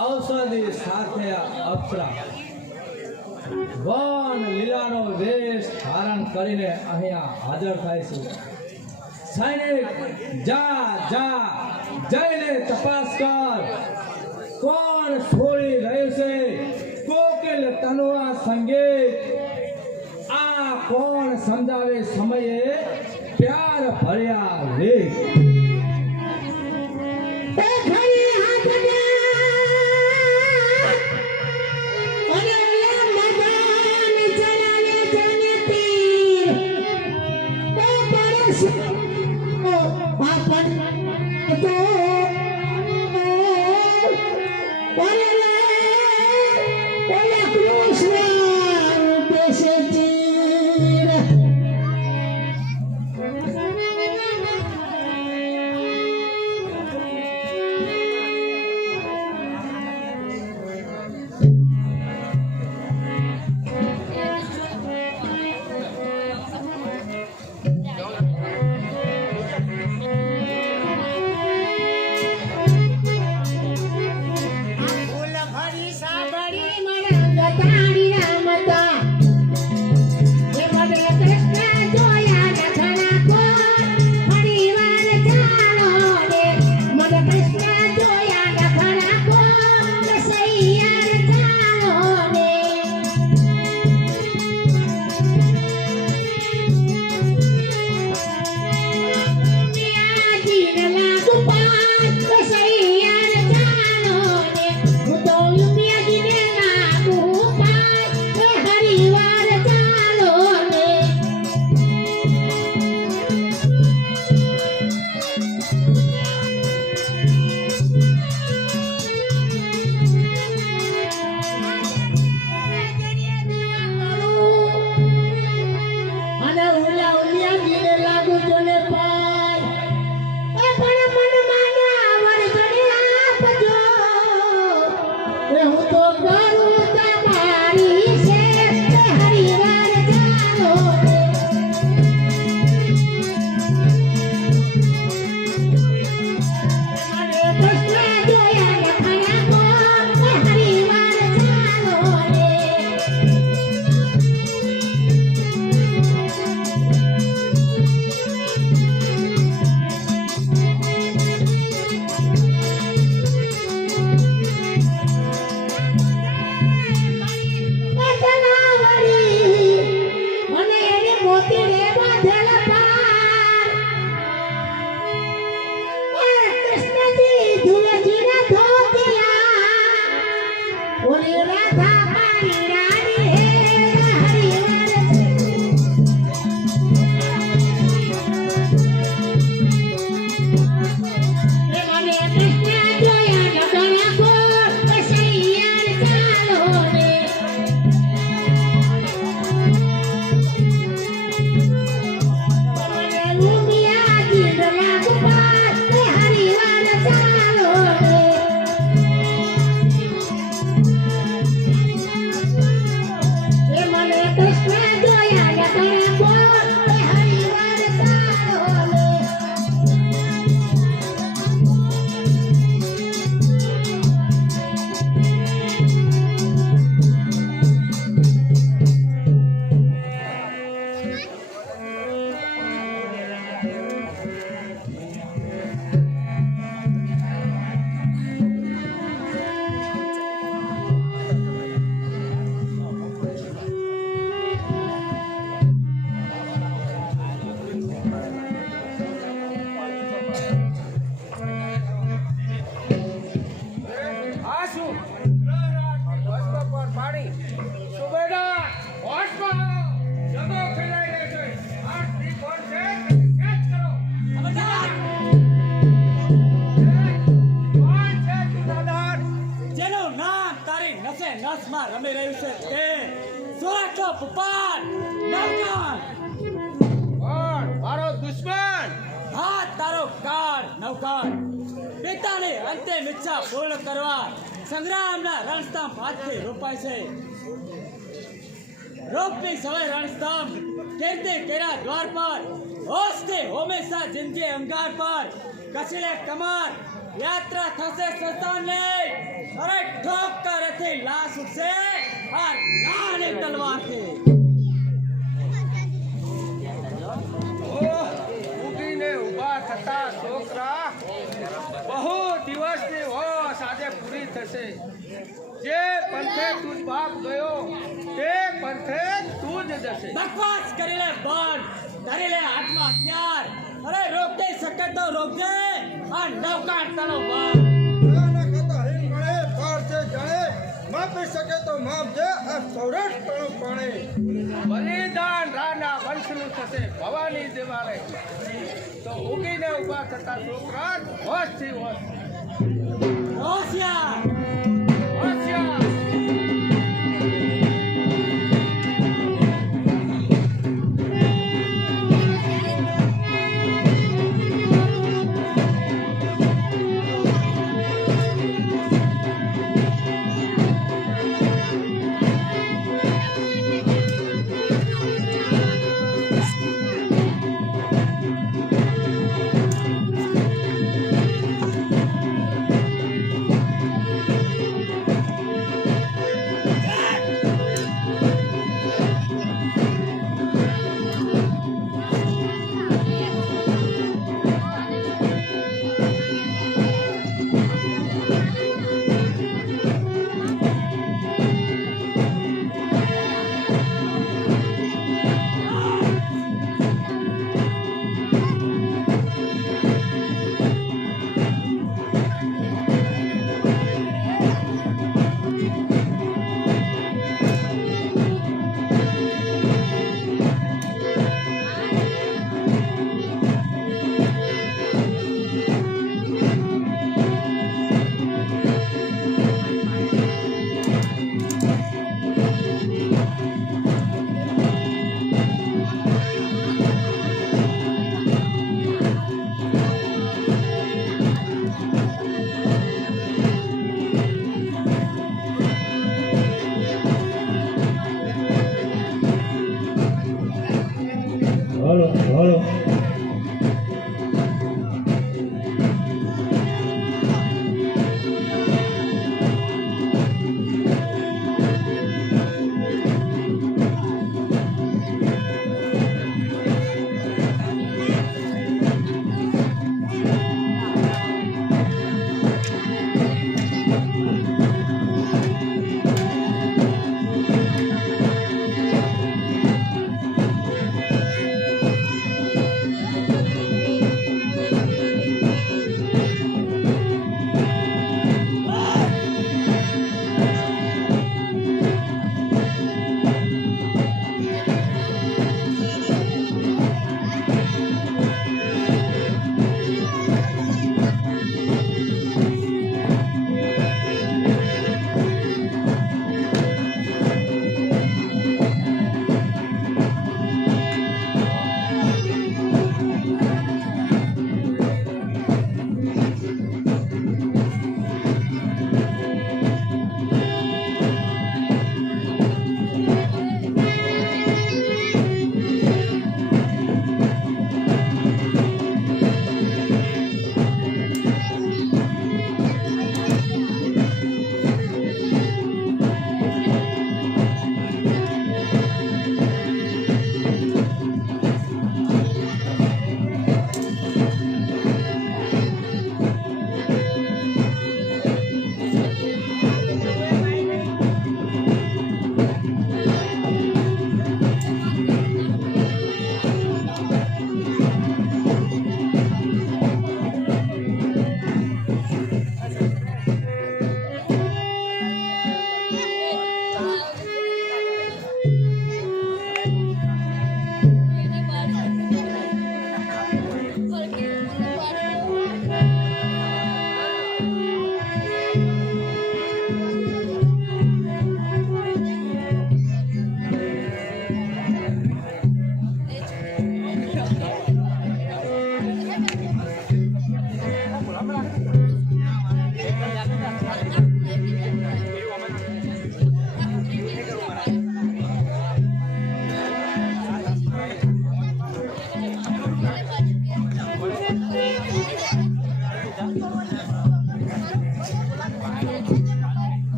ઔષધિ સાથે અપ્સરા વન લીલાનો વેશ ધારણ કરીને અહીંયા હાજર થાય છે સૈનિક જા જા જઈને તપાસ કર કોણ છોડી રહ્યું છે કોકિલ તનવા સંગીત આ કોણ સમજાવે સમયે પ્યાર ભર્યા વેગ તાળી દિવસે તે સુરતનો ભૂપાલ નવકાન કોણ મારો દુશ્મન હા તારો કાળ નવકાન પિતાની અંતિમ ઈચ્છા પૂર્ણ કરવા સંગ્રામના રણસ્તંભ હાથથી રોપાય છે રોપની સવે રણસ્તંભ કીર્તિ કેરા દ્વાર પર હોશથી હંમેશા જિંદગી અંગાર પર કચલે કમર યાત્રા થશે સંતાનને અરે ઠોકરથી લાશ ઉઠશે આ લાની તલવારથી ઉગીને ઊભા થતા છોકરા બહુ દિવસની હોશ આજે પૂરી થશે જે પંથે તું બાપ ગયો તે પંથે તું જ જશે બકવાસ કરી લે બંધ ધરી લે હાથમાં હથિયાર અરે રોકતે શકે તો રોકજે આ નવકાન તનો બંધ ના ખાતા હિલ મળે પાર છે જાણે માપી શકે તો માપજે આ સૌરાષ્ટ્ર તણું પાણે બલિદાન રાના વંશનું થશે ભવાની દિવાળે તો ઉગીને ઊભા થતા છોકરા હોશથી હોશ હોશિયાર હોશિયાર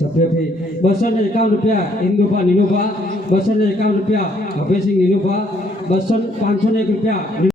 સભ્યથી 251 રૂપિયા ઇન્દુભા નીનુભા, 251 રૂપિયા અભયસિંહ નીનુભા, 501 રૂપિયા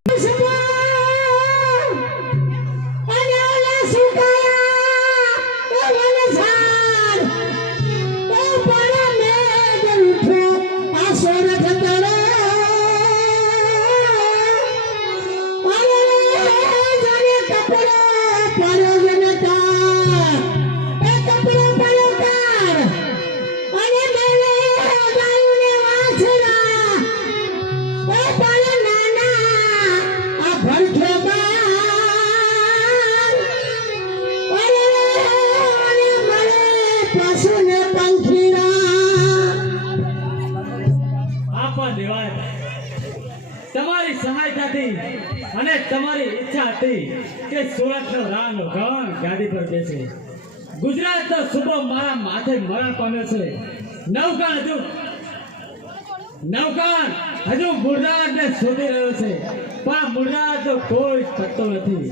તમારી સહાયતાથી અને તમારી ઈચ્છા હતી કે સુરતનો રાનો ગણ ગાદી પર બેસે. ગુજરાતનો સુબો મારા માથે મરણ પામ્યો છે. નવકાણ હજુ મુરદાદને શોધી રહ્યો છે, પણ મુરદાદનો કોઈ પત્તો નથી.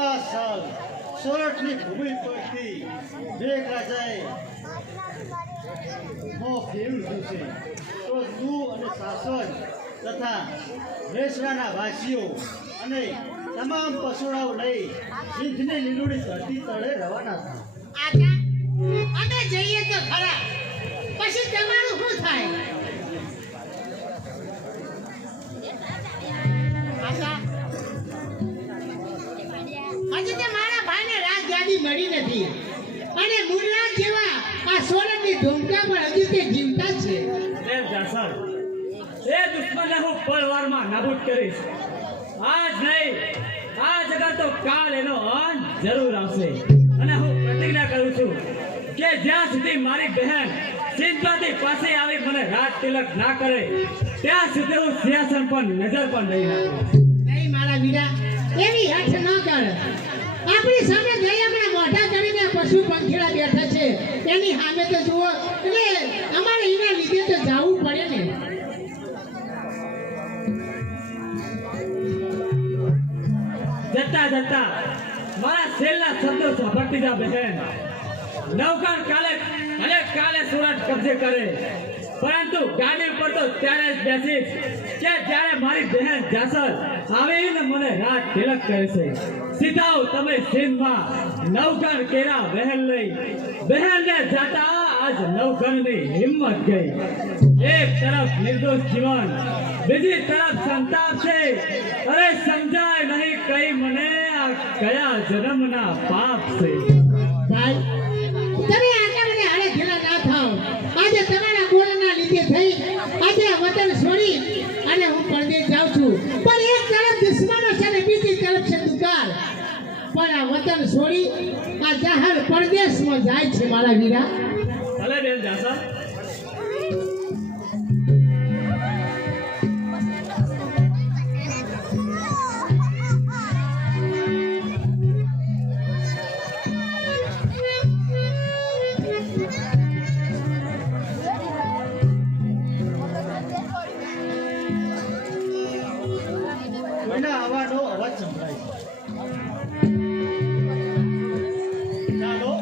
આ સાલ સોરઠની ભૂમિ પરથી મેઘરાજાએ મોં ફેરવ્યું છે, તો તું અને શાસન તથા રેસડાના વાસીઓ અને તમામ પશુરાઓ લઈ સિંધની લીલુડી ધરતી તળે રવાના થા. આજા અમે જઈએ તો ખરા, પછી તમારું શું થાય? આજા હજી તે મારા ભાઈને રાજગાદી મળી નથી, અને મુરરાજ જેવા આ સોરઠની ધોમકા પણ હજી તે જીવતા છે. એ જાસર, એ દુશ્મનને હું પળવારમાં નાબૂદ કરીશ. આજ નહીં, આજ અગર તો કાલ એનો અંત જરૂર આવશે. અને હું પ્રતિજ્ઞા કરું છું કે જ્યાં સુધી મારી બહેન સિંધમાંથી પાછી આવી મને રાજ તિલક ના કરે, ત્યાં સુધી હું સિંહાસન પર નજર પણ નહીં નાખું. નહીં મારા વીરા, એવી હઠ ન કર. આપણી સામે દયામણા મોઢા કરીને પશુ પંખીડા બેઠા છે, એની સામે તો જુઓ, એટલે અમારે એના લીધે તો જવું પડે ને. જતા જતા મારા છેલ્લા શબ્દો સાંભળતી જા બહેન. નવકાણ કાલે સુરત કબજે કરે, પરંતુ ગાડી ઉપર તો ત્યારે જ બેસીશ કે જ્યારે મારી બહેન જાસર આવીને મને રાત તિલક કરે છે. સીધાઓ તમે સિંધમાં નવકાણ કેરા બહેન લઈ, બહેનને જાતા આજ નવકાણની હિંમત ગઈ. એક તરફ નિર્દોષ જીવન, બીજી તરફ સંતાપ છે. અરે સમજાય નહીં કઈ મને આ કયા જન્મના પાપ છે. ભાઈ, તમે આટલા બધા હાડે ઘેલા ના થાઓ. આજે તમારા ગોળના લીધે થઈ આજે વતન છોડી અને હું પરદેશ જાઉં છું, પણ એક તરફ દુશ્મનો છે ને બીજી તરફ છે દુકાર. પણ આ વતન છોડી આ જાહેર પરદેશમાં જાય છે મારા વીરા. ભલે બેન જાસર, કોઈના આવવાનો અવાજ સંભળાય છે. ચાલો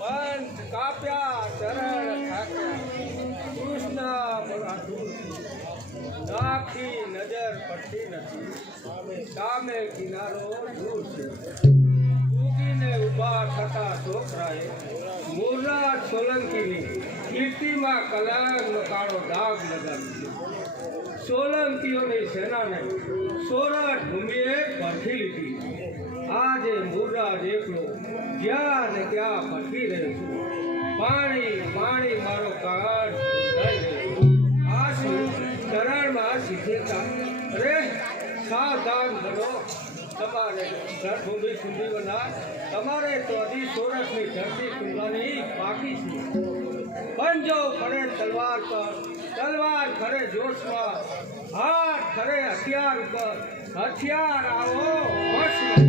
બંધ કાપ્યા ચરણ થાક્યા, કૃષ્ણ મરાઠું નાખી નજર પડતી નથી, સામે કિનારો દૂર છે. ઉગીને ઊભા થતા છોકરાએ મુરરાજ સોલંકીની કીર્તિમાં કલંકનો કાળો દાગ લગાવ્યો છે. સોલંકીઓની સેનાને સોરઠ ભૂમિએ પરખી લીધી. આજે મુરરાજ એકલો જ્યાં ને ત્યાં ભટકી રહ્યો છું. પાણી પાણી મારો કાળ જાય રહ્યો. આ ચરણમાં શીખેતા અરે સાવધાન બનો. તમારે ધરભૂમિ કુંડીઓના તમારે તો અઢી સોરસની ધરતી કુંડવાની બાકી છે. પંજો ખરે તલવાર પર, તલવાર ખરે જોશમાં, હાથ ખરે હથિયાર ઉપર, હથિયાર આવો વશમાં.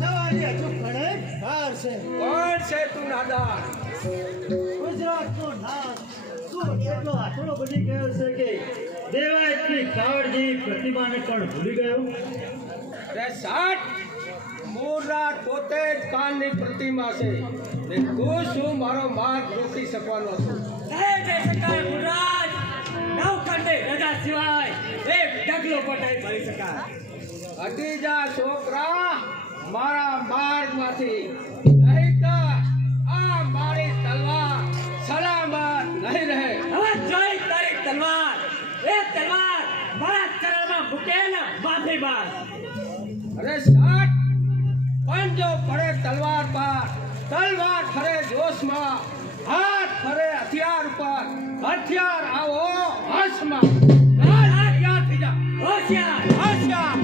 સવારી હજુ ઘણે વાર છે. કોણ છે તું નાદાન? ગુજરાતનો નાથ શું એટલો આટલો બધી ગયો છે કે દેવાયતની કાવડજી પ્રતિમાને પણ ભૂલી ગયો. રે સાઠ મૂળરાજ પોતે જ કાનની પ્રતિમા છે ને તું શું મારો માર્ગ રોકી શકવાનો છું? નહીં જઈ શકાય મુરાજ. નવખંડે રજા સિવાય એક ડગલો પણ નહીં ભરી શકાય. હટી જા છોકરા મારા માર્ગમાંથી, નહીં તો આ મારી તલવાર સલામત નહીં રહે. હવે જોઈ તારી તલવાર. એ તલવાર મારા ચરણમાં મૂકે ને માફી માંગ. અરે સાઠ પંજો પડે તલવાર પર, તલવાર ફરે જોશમાં, હાથ ફરે હથિયાર પર, હથિયાર આવો હશમાં. હોશિયાર થઈ જા. હોશિયાર હોશિયાર.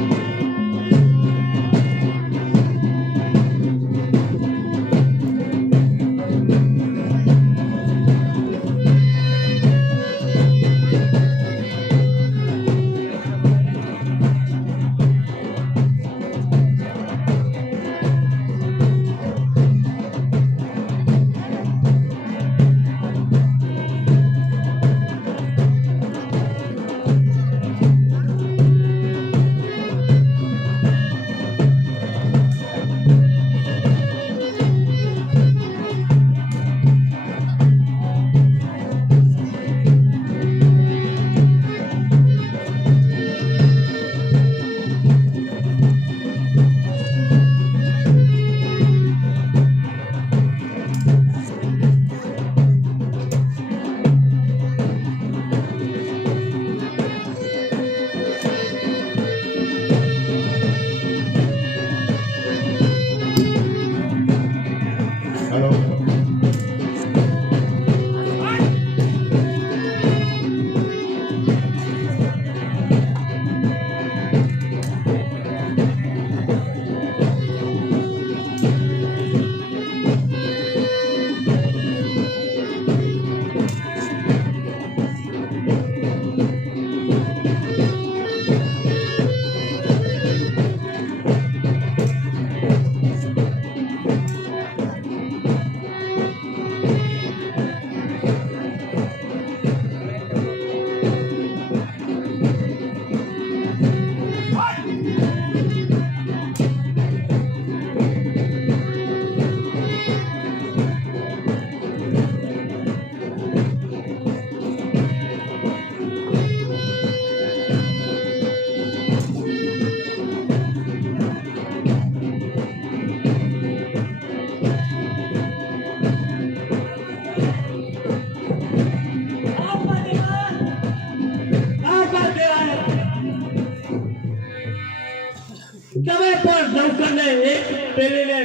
તમે પણ નૌકરને એક પેલીને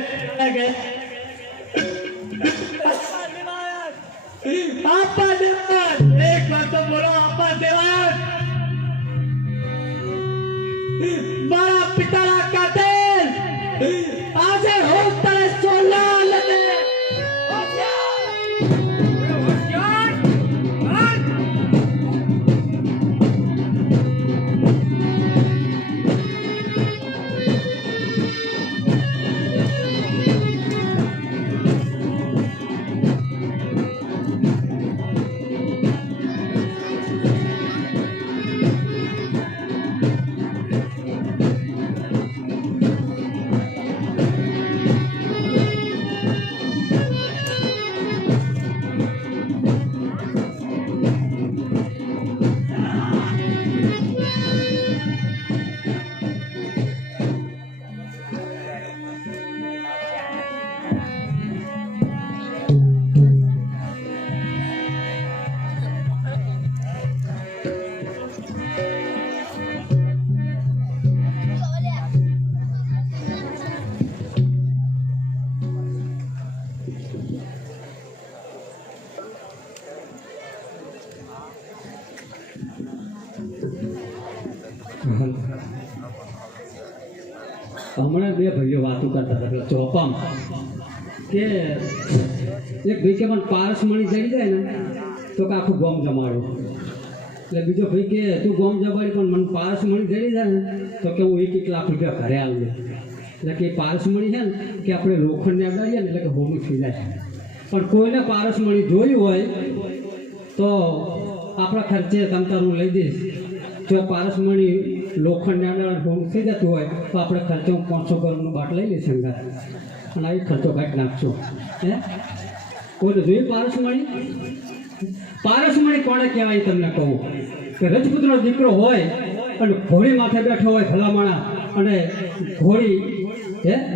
ગયા. આપા દેવાન એક વાર તો બોલો. આપા દેવાન મારા પિતાના કાતિલ આજે હું તને સોલા લને હમણાં બે ભાઈઓ વાતો કરતા હતા પેલા ચોપામાં કે એક ભાઈ કે મને પારસ મળી જઈ જાય ને તો કે આખું ગોમ જમાડું. એટલે બીજો ભાઈ કે તું ગોમ જમાડી પણ મને પારસ મળી જઈ જાય ને તો કે હું 1 લાખ રૂપિયા ઘરે આવી જાય. એટલે કે પારસ મળી છે ને કે આપણે લોખંડને અડાડીએ ને એટલે કે હોમી થઈ જાય. પણ કોઈને પારસ મળી જોયું હોય તો આપણા ખર્ચે તમતારું લઈ દઈશ. જો પારસ મળી લોખંડને અડાડ હોમ થઈ જતું હોય તો આપણે ખર્ચો 500 કરોડનો બાટ લઈ લઈશ સંગાત અને આવી ખર્ચો કાઢી નાખશું. હે કોઈને જોયું પારસ મળી? પારસ મળી કોને કહેવાય તમને કહું કે રજપૂતનો દીકરો હોય અને ઘોડી માથે બેઠો હોય ભલામણા અને ઘોડી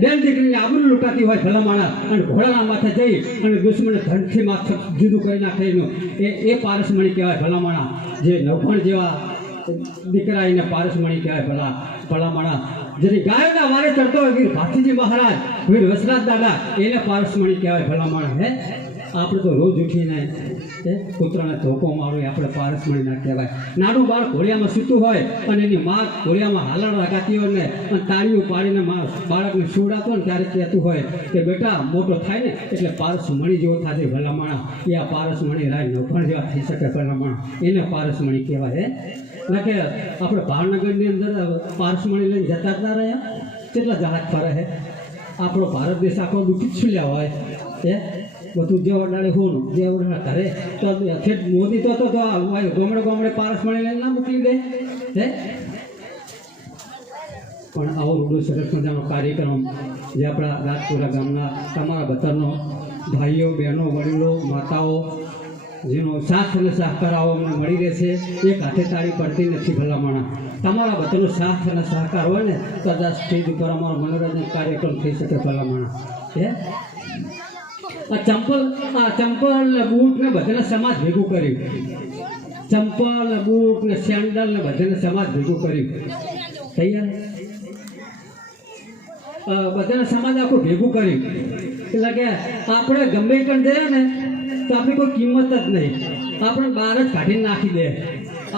બેન દીકરીની આબરૂ લૂંટાતી હોય ભલામણા અને ઘોડાના માથે જઈ અને દુશ્મનને ધનથી માથે જુદું કરી નાખે એનું એ પારસમણી કહેવાય ભલામણા. જે નવભણ જેવા દીકરા એને પારસમણી કહેવાય ભલામણા. જેની ગાયોના વારે ચડતો હોય વીર ભાતીજી મહારાજ વીર વસરાજ દાદા એને પારસમણી કહેવાય ભલામણા. હે આપણે તો રોજ ઉઠીને કૂતરાને ધોકો મારો એ આપણે પારસમણી ના કહેવાય. નાનું બાળ ઘોડિયામાં સૂતું હોય અને એની મા ઘોડિયામાં હાલણ લગાતી હોય ને અને તાળીઓ પાડીને બાળકને સુવડાવતો ને ત્યારે કહેતું હોય કે બેટા મોટો થાય ને એટલે પારસમણી જેવો થશે ભલામણા. એ આ પારસમણી રાય નવભણ જેવા થઈ શકે ભલામણા એને પારસમણી કહેવાય. એટલે કે આપણે ભાવનગરની અંદર પારસમણી લઈને જતા જ ના રહ્યા કેટલા જહાજ ફરે છે. આપણો ભારત દેશ આખો દુઃખી જ છૂલ્યા હોય બધું જે વડાડે હોનું જે વડાડે કરે તો મોદી તો ગામડે પારસમણી લઈને ના મૂકી દે. હે પણ આવો રૂડો સરસ મજાનો કાર્યક્રમ જે આપણા રાજપુરા ગામના તમારા બધાનો ભાઈઓ બહેનો વડીલો માતાઓ જેનો સાથ અને સહકાર અમને મળી રહેશે. એક હાથે તાળી પડતી નથી ભલામણા. તમારા બધાનો સાથ અને સહકાર હોય ને કદાચ સ્ટેજ ઉપર અમારો મનોરંજન કાર્યક્રમ થઈ શકે ભલામણા. હે આ ચંપલ ને બૂટ ને બધાને સમાજ ભેગું કર્યું. ચંપલ ને બૂટ ને સેન્ડલ ને બધાને સમાજ ભેગું કર્યું. તૈયાર બધાને સમાજ આખું ભેગું કર્યું. એટલે કે આપણે ગમે પણ જઈએ ને તો આપણી કોઈ કિંમત જ નહીં. આપણે બહાર જ કાઢીને નાખી દે.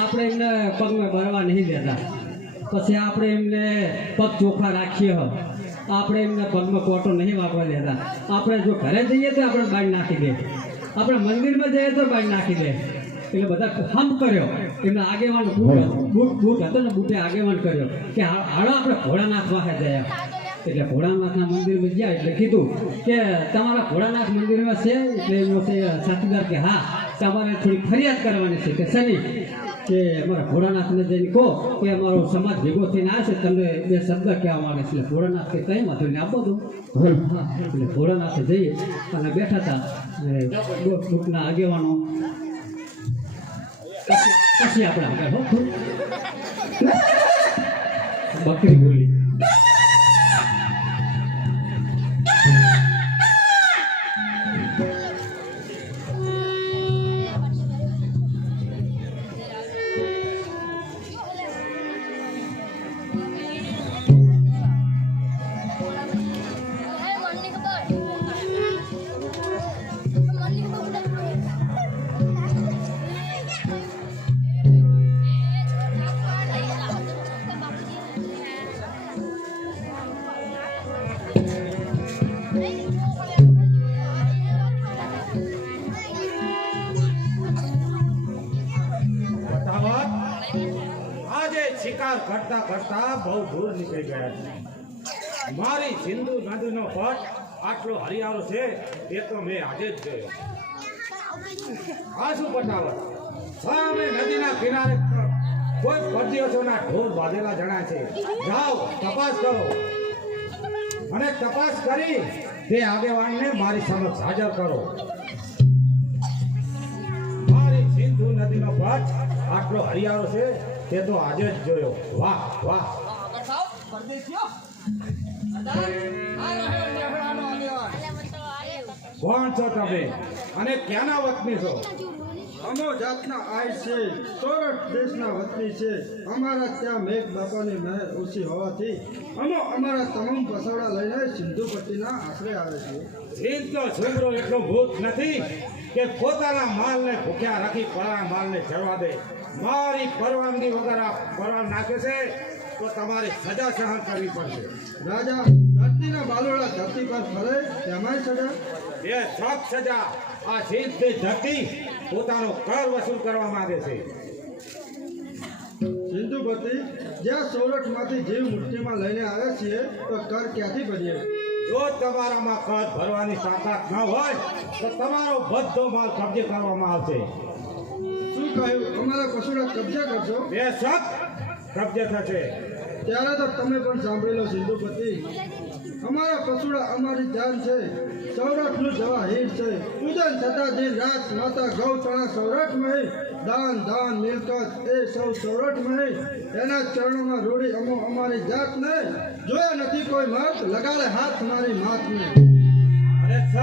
આપણે એમને પગમાં ભરવા નહીં દેતા. પછી આપણે એમને પગ ચોખ્ખા રાખીએ. આપણે એમને પગમાં કોટો નહીં વાપરવા દેતા. આપણે જો ઘરે જઈએ તો આપણે બહાર નાખી દે. આપણે મંદિરમાં જઈએ તો બહાર નાખી દે. એટલે બધા હમ કર્યો એમના આગેવાન બૂટ હતો ને બૂટે આગેવાન કર્યો કે હાલો આપણે ભોળાનાથ વાહે જયા. એટલે ભોળાનાથના મંદિરમાં ગયા એટલે કીધું કે તમારા ભોળાનાથ મંદિરમાં છે એટલે એનો સાથીદાર કે હા તમારે થોડી ફરિયાદ કરવાની છે કે શનિ કે અમારા ભોળાનાથને જઈને કહો કે અમારો સમાજ ભેગો થઈને આવશે તમને 2 શબ્દ કહેવા માંગે છે. એટલે ભોળાનાથ કે કંઈ વાંધો નહીં આપો તો. હા એટલે ભોળાનાથે જઈએ અને બેઠા હતા બૂટના આગેવાનો પછી આપણે આગળ બકરી બોલી શિકાર કરતા કરતા બહુ દૂર નીકળી ગયા છે. મારી સિંધુ નદીનો પટ આટલો હરિયાળો છે એ તો મેં આજે જ જોયો. આ શું પટાવટ? સામે નદીના કિનારે કોઈ પરદેશોના ઢોર બાંધેલા જણા છે. જાઓ તપાસ કરો અને તપાસ કરી તે આગેવાનને મારી સમક્ષ હાજર કરો. મારી સિંધુ નદીનો પટ આટલો હરિયાળો છે તે તો આજે જ જોયો. વાહ વાહ. કોણ છો તમે અને ક્યાંના વતની છો? અમો જાતના આય છે, સોરઠ દેશના વતની છે. અમારા ત્યાં મેઘ બાપાની મહેર ઓછી હોવાથી અમો અમારા તમામ પસવડા લઈને સિંધુપટ્ટીના આશરે આવે છે. સિંધનો છોકરો એટલો ભૂત નથી કે પોતાના માલને ભૂખ્યા રાખી પરાના માલને ચડવા દે. મારી પરવાનગી વગર આ પરવાન નાખે છે તો તમારે સજા સહન કરવી પડશે. રાજા ધરતીના બાલોડા ધરતી પર ફરે તેમાંય સજા. એ સબ સજા આ સિદ્ધ ધરતી પોતાનો કર વસૂલ કરવા માંગે છે. સિંધુપતિ, જ્યાં સૌરઠમાંથી જીવ મુઠ્ઠીમાં લઈને આવ્યા છીએ તો કર ક્યાંથી ભરીએ? જો તમારામાં કર ભરવાની તાકાત ન હોય તો તમારો બધો માલ કબજે કરવામાં આવશે. શું કહ્યું? અમારા પશુડા કબજે કરશો? એ સબ કબજે થશે. ત્યારે તો તમે પણ સાંભળી લો સિંધુપતિ, અમારા પશુડા અમારી જાન છે. સૌરઠનું જવાહીર છે. પૂજન થતા દિન રાત માતા ગૌચણા સૌરઠમય, દાન દાન મિલકત એ સૌ સૌરઠમય. એના ચરણોમાં રૂડી અમો અમારી જાતને, જોયા નથી કોઈ મત લગાડે હાથ મારી માથને. અરે સત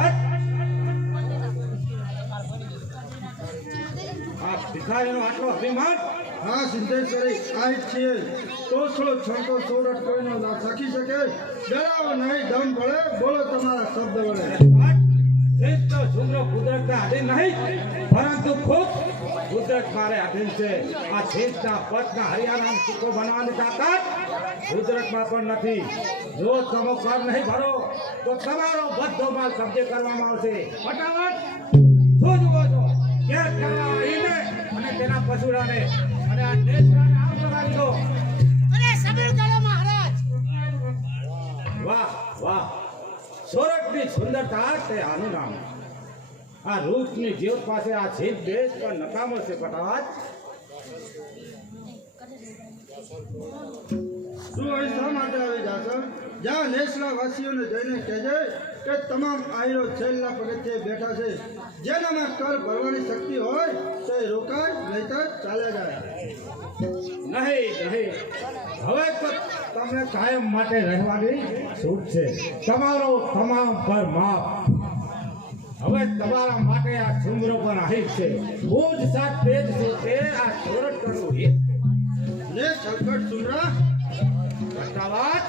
આ ભિખારીનો આટલો અભિમાન. હા સિદ્ધેશ્વરી, આ જ છીએ. તોછડો છણકો સૌરઠ કોઈનો ના થાકી શકે. ડરાવો નહીં, દમ પડે બોલો તમારા શબ્દ વડે. શ્રેષ્ઠ શુભ્ર કુદરતના આધીન નહીં, પરંતુ ખુદ કુદરત મારે આધીન છે. આ શ્રેષ્ઠના પથના હરિયાણાનો સુકો બનાવવાની તાકાત કુદરતમાં પણ નથી. જો તમે કર નહીં ભરો તો તમારો બધો માલ કબજે કરવામાં આવશે. ફટાફટ શું જુઓ છો? કેદ કરવા આવીને અને તેના પશુડાને અને આ દેશરાને આમ લગાવી દો. અરે સબળ કરો મહારાજ. વાહ વાહ, સોરઠની સુંદરતા તે આનું નામ. આ રૂપની જીવ પાસે આ જીત દેશ પણ નકામો છે. પટાવાજ શું અહીં શા માટે આવી જાશો? જ્યાં નેસલા વાસીઓને જઈને કહેજે કે તમામ આહીરો છેલ્લા પગથિયે બેઠા છે. જેનામાં કર ભરવાની શક્તિ હોય તે રોકાય, નહીંતર ચાલ્યા જાય. નહીં નહીં, હવે તો તમને કાયમ માટે રહેવાની છૂટ છે. તમારો તમામ પર માફ. હવે તમારા માટે આ સુમરો પણ અહીં છે. ભુજ સાત પેજ છે તે આ સોરઠ કરવું હિત. ને છલકટ સુમરા, પટાવાજ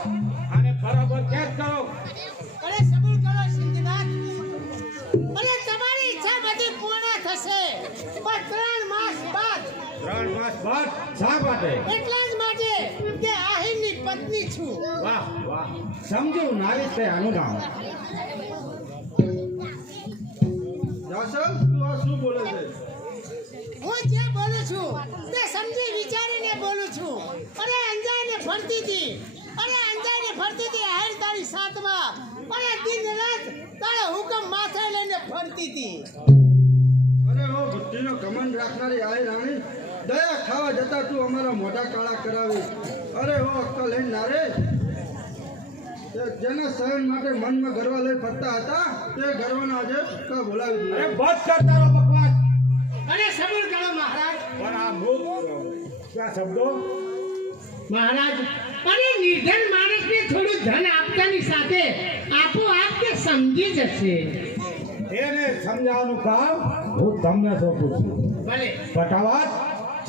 આને બરાબર કેદ કરો. અરે સબળ કરો સિંધનાથ. અરે તમારી ઈચ્છા બધી પૂર્ણ થશે, પણ 3 માસ બાદ. 3 માસ બાદ શા માટે? એટલા જ માટે કે આહીરની પત્ની છું. વાહ વાહ, સમજુ નારી છે આનું નામ. જાસલ, તું આ શું બોલે છે? હું જે બોલું છું તે સમજી વિચારીને બોલું છું. અરે અંજાઈને ફરતી હતી, આહિર તારી સાથમાં. અરે દિન રાત તારો હુકમ માથે લઈને ફરતી હતી. અરે હો બુદ્ધિનો ઘમંડ રાખનારી આઈ રાણી, દયા ખાવા જતા તું અમારા મોઢા કાળા કરાવી. અરે હો અક્કલ લઈને નારે, જેના સહન માટે મનમાં ગર્વ લઈ ફરતા હતા તે ગર્વના આજે કા બોલાવી અરે દીધા. બસ કર તારો બકવાસ. અરે સબળ કરો મહારાજ. પણ આ મૂક ક્યાં શબ્દો? મહારાજ, અરે નિર્ધન માણસને થોડું ધન આપતાની સાથે આપોઆપ તે સમજી જશે. એને સમજાવવાનું કામ હું તમને સોંપું છું. ભલે. પટાવાજ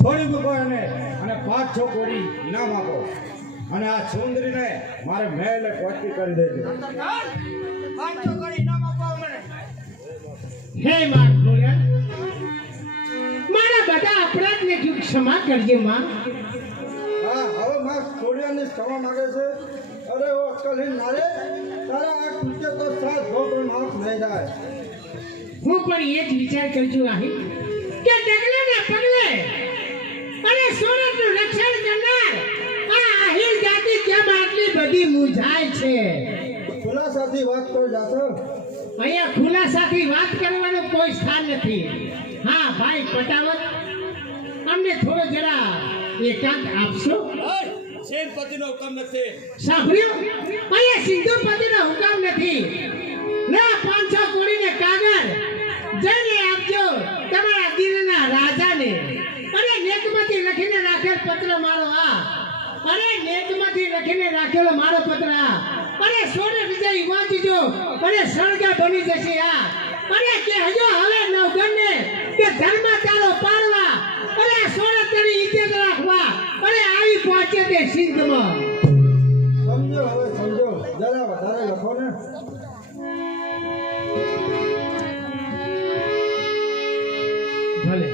છોડી મૂકો એને અને 5-6 કોડી ઇનામ આપો. અને આ સુંદરીને મારે મહેલે પહોંચી કરી દેજો. હે માં ભોળિયા, મારા બધા અપરાધને તું ક્ષમા કરજે માં. હા, હવે માં છોડિયાની ક્ષમા માંગે છે. અરે હો અક્કલ લઈને નારે, તારા આ કૃત્ય તો સાત ભોગ પણ માફ નહીં થાય. હું પણ એ જ વિચાર કરું છું આહી કે ડગલેને પગલે અને સોરઠનું રક્ષણ કરનાર આ આહિર જાતિ કેમ આટલી બધી મૂંઝાય છે? ખુલાસાથી વાત કરી જાશો. અહીંયા ખુલાસાથી વાત કરવાનું કોઈ સ્થાન નથી. હા ભાઈ પટાવત, અમને થોડો જરા એકાંત આપશો? સેનપતિનો હુકમ નથી. સાંભળ્યું? અહીંયા સિંધુપતિનો હુકમ નથી. ના 500 કોડીને કાગળ જઈને આપજો તમારા દિલના રાજાને. અરે નેકમાંથી લખીને રાખેલ પત્ર મારો આ. અરે નેકમાંથી લખીને રાખેલો મારો પત્ર આ. અરે સોને વિજય વાંચજો અને સળગા બની જશે આ. અરે કહેજો હવે નવગણને કે ધર્મ ચાલો પાડવા અને સોને તેની ઇજ્જત રાખવા. અરે આવી પહોંચે તે સિંધમાં. સમજો, હવે સમજો, જરા વધારે લખો ને. ભલે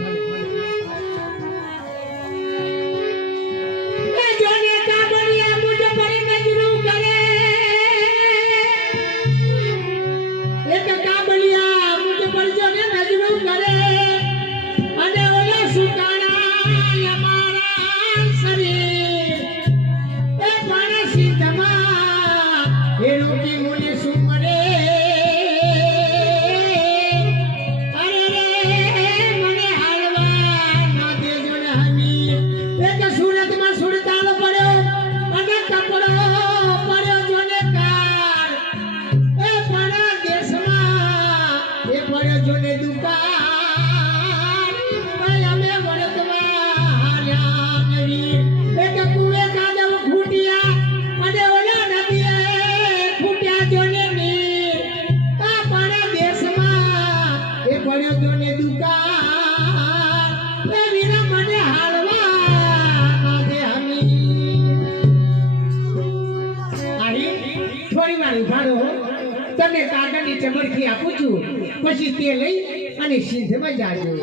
તમને કાગળની ચમરખી આપું છું પછી તે લઈ અને સિંધમાં જાજો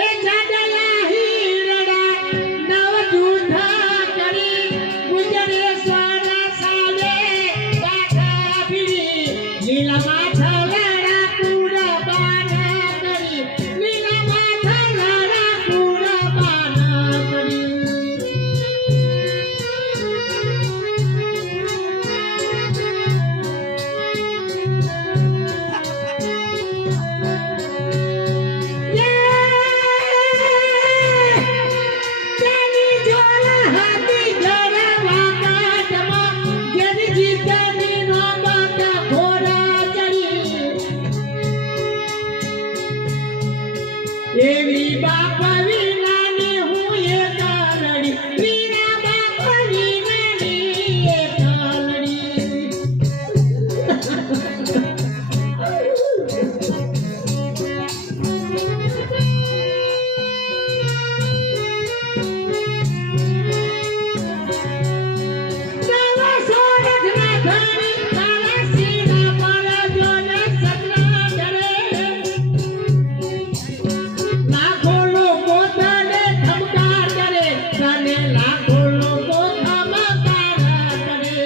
એ જાડલા હીરડા નવ જૂઠા કરી ગુજરે સ્વાના સાલે બાખા પીડી લીલા માથા લડા પૂરા બાના કરી લીલા માથા લડા પૂરા બાના કરી એવી બાપા વિનાની હું એ કારડી વીરા બાપા વિનાની એ કારડી નવા સોરઠના ધણી તારા સીના પર જોને સતના કરે લાખો લોકો તને ખમકાર કરે તને લાખો લોકો ખમકાર કરે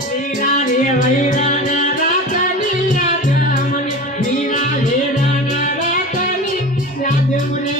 વીરા રે વૈરા ના રાતની યાદ મને વીરા વેરા ના રાતની યાદ મને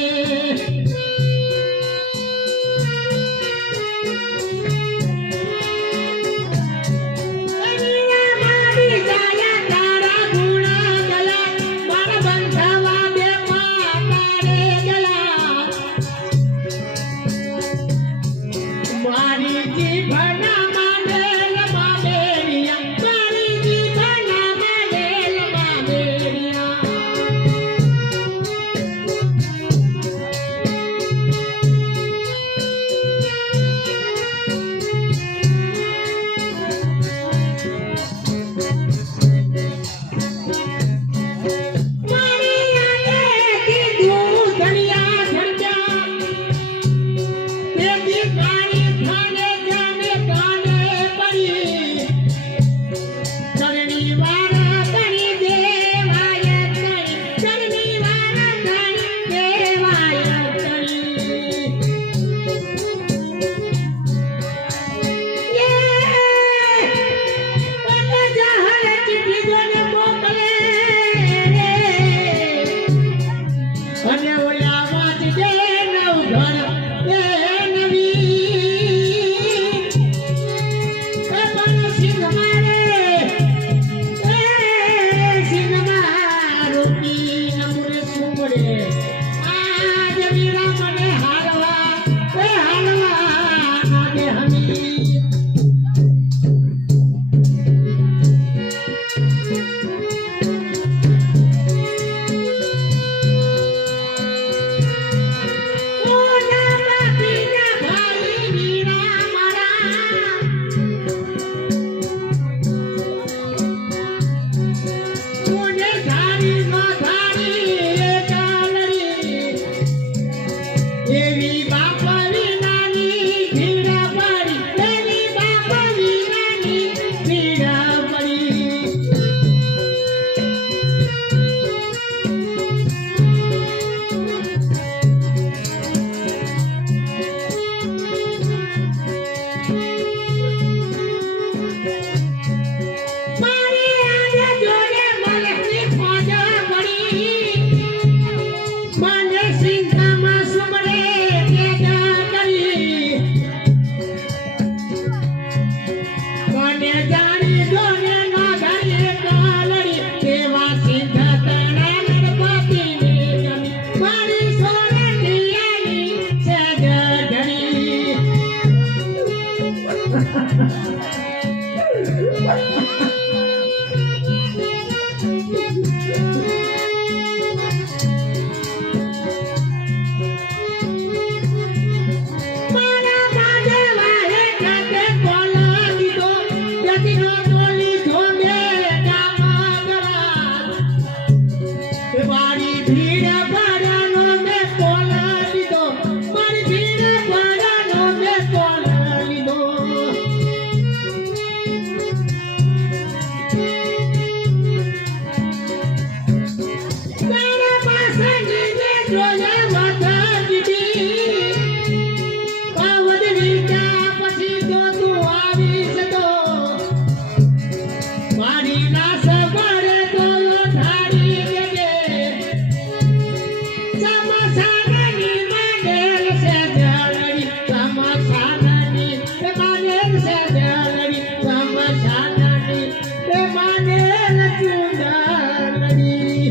સાનાની માનેલ છે જળડી રામા સાનાની તે માનેલ છે જળડી રામા સાનાની તે માનેલ ચુંદડી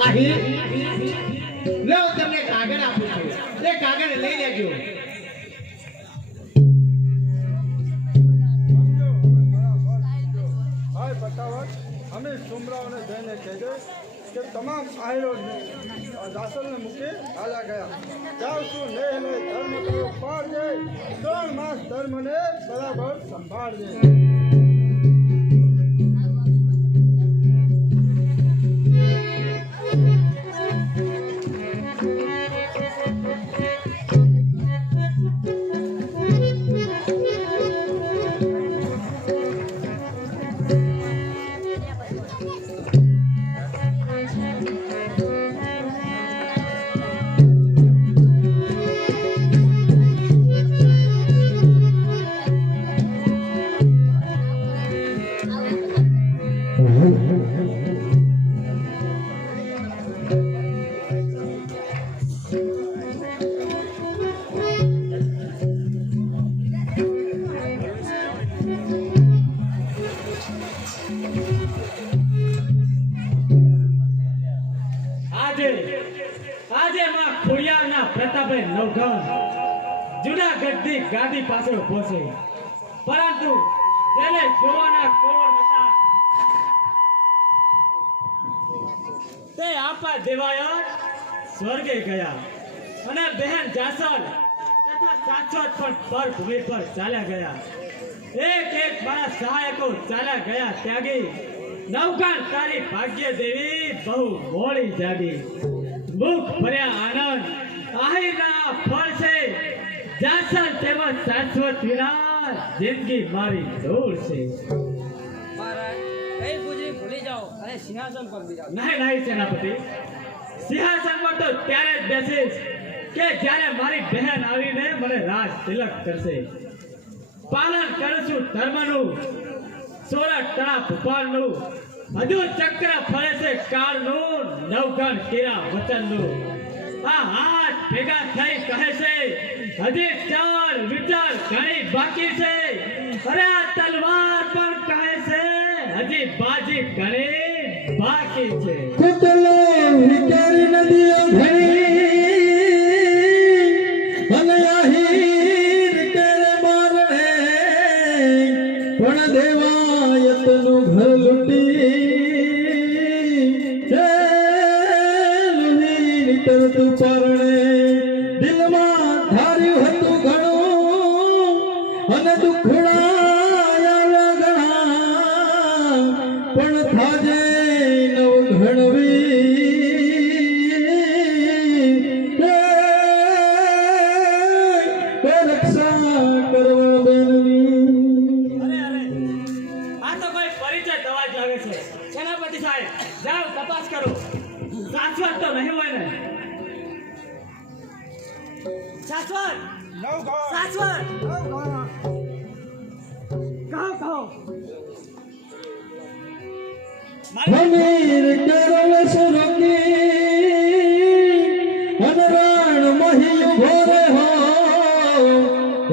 આહી લો તમને કાગળ આપું છું એ કાગળ લઈ લેજો ભાઈ પટાવટ અમે સુમરાઓને જઈને કહેજે કે તમામ આહિરો દાસલને મૂકી હાલા ગયા જાઉં છું ને ધર્મ કરો પાડજે 3 માસ ધર્મને બરાબર સંભાળજે આજે માં ખોડિયારના પ્રતાપે નવઘણ જુનાગઢની ગાદી પાછળ ઉભો છે પરંતુ તેને જોવાના કોણ હતા તે આપા દેવાયત સ્વર્ગે ગયા અને બહેન જાસર તથા સાચોત પણ પરભૂમિ પર ચાલ્યા ગયા એક એક મારા સહાયકો ચાલ્યા ગયા ત્યાગી નવઘણ તારી ભાગ્ય દેવી બહુ મોડી જાગી મુખ ભર્યા આનંદ આહીના ફળ છે જાસર તેમજ શાશ્વત વિના જિંદગી મારી ધૂળ છે મહારાજ કઈ ગુજરી ભૂલી જાઓ અને સિંહાસન પર બિરાજો નહીં સેનાપતિ સિંહાસન પર તો ત્યારે જ બેસીશ કે જ્યારે મારી બહેન આવીને મને રાજ તિલક કરશે પાલન કરું છું ધર્મનું 16 ટણા ભૂપાલનું હજુ ચક્ર ફરે છે કાળનું નવઘણ કેરા વચનનું આ હાથ ભેગા થઈ કહે છે હજી ચાર વિચાર ઘણી બાકી છે અરે આ તલવાર પણ કહે છે હજી બાજી ઘણી બાકી છે કુતલો વિચારી નદીઓ ઘણી અને આહીર કરે મારણે પણ દેવાયતનું ઘર લૂટી તરતું પરણે દિલમાં ધાર્યું હતું ઘણું અને દુખડાયા ઘણા પણ થાજે નવ ઘણવી રક્ષા કરવા બેનની અરે આ તો કોઈ પરિચય દવા જ લાગે છે સેનાપતિ સાહેબ જાઓ તપાસ કરો શાશ્વત તો નહીં હોય ને શાશ્વત નવઘણ શાશ્વત નવઘણ કહો હમીર કેરળ સુરકી અનરાણ મહી ભોરે હો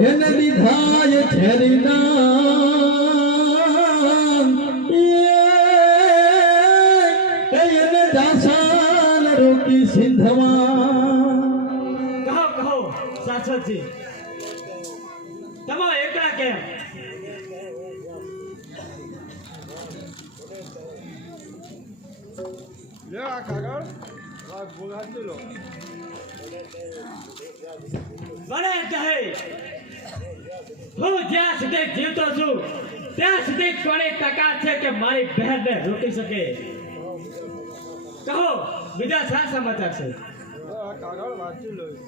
એને દીધાય છેરી નામ એને દાસાન રોકી સિંધમાં કહો શાશ્વતજી તમે એકલા કેમ લે આ કાગળ વાત બોલાતી લો મને કહે હું જ્યાં સુધી જીવતો છું ત્યાં સુધી કોની તાકાત છે કે મારી બહેનને રોકી શકે કહો બીજા શા સમાચાર છે આ કાગળ વાંચી લો જે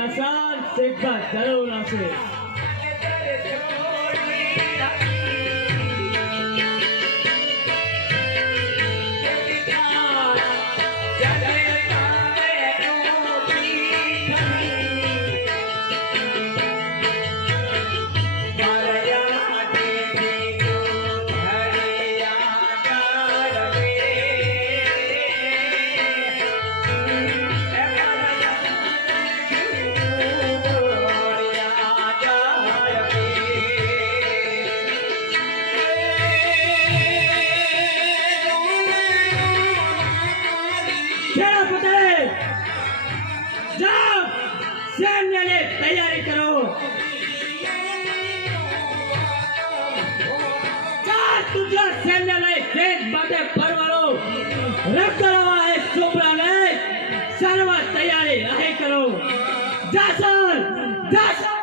जासान सेका जरूर आसे तैयारी करो तुझा सैन्य शेष बाटे परवारो रख करो है सुपरा ने सर्व तैयारी आहे करो जासन जासन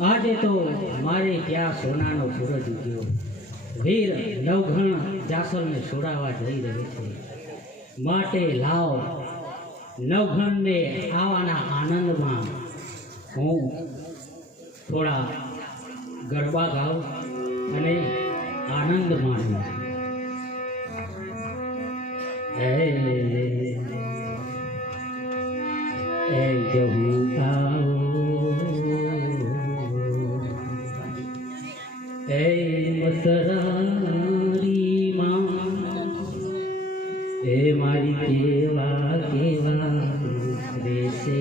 આજે તો મારે ત્યાં સોનાનો સૂરજ ઉગ્યો વીર નવઘણ જાસલને છોડાવવા જઈ રહે છે માટે લાવ નવઘણને આવાના આનંદમાં હું થોડા ગરબા ગાઉં અને આનંદ માણું એ જહું આવો એ મસરારી માં એ મારી કેવા કેવા દેશે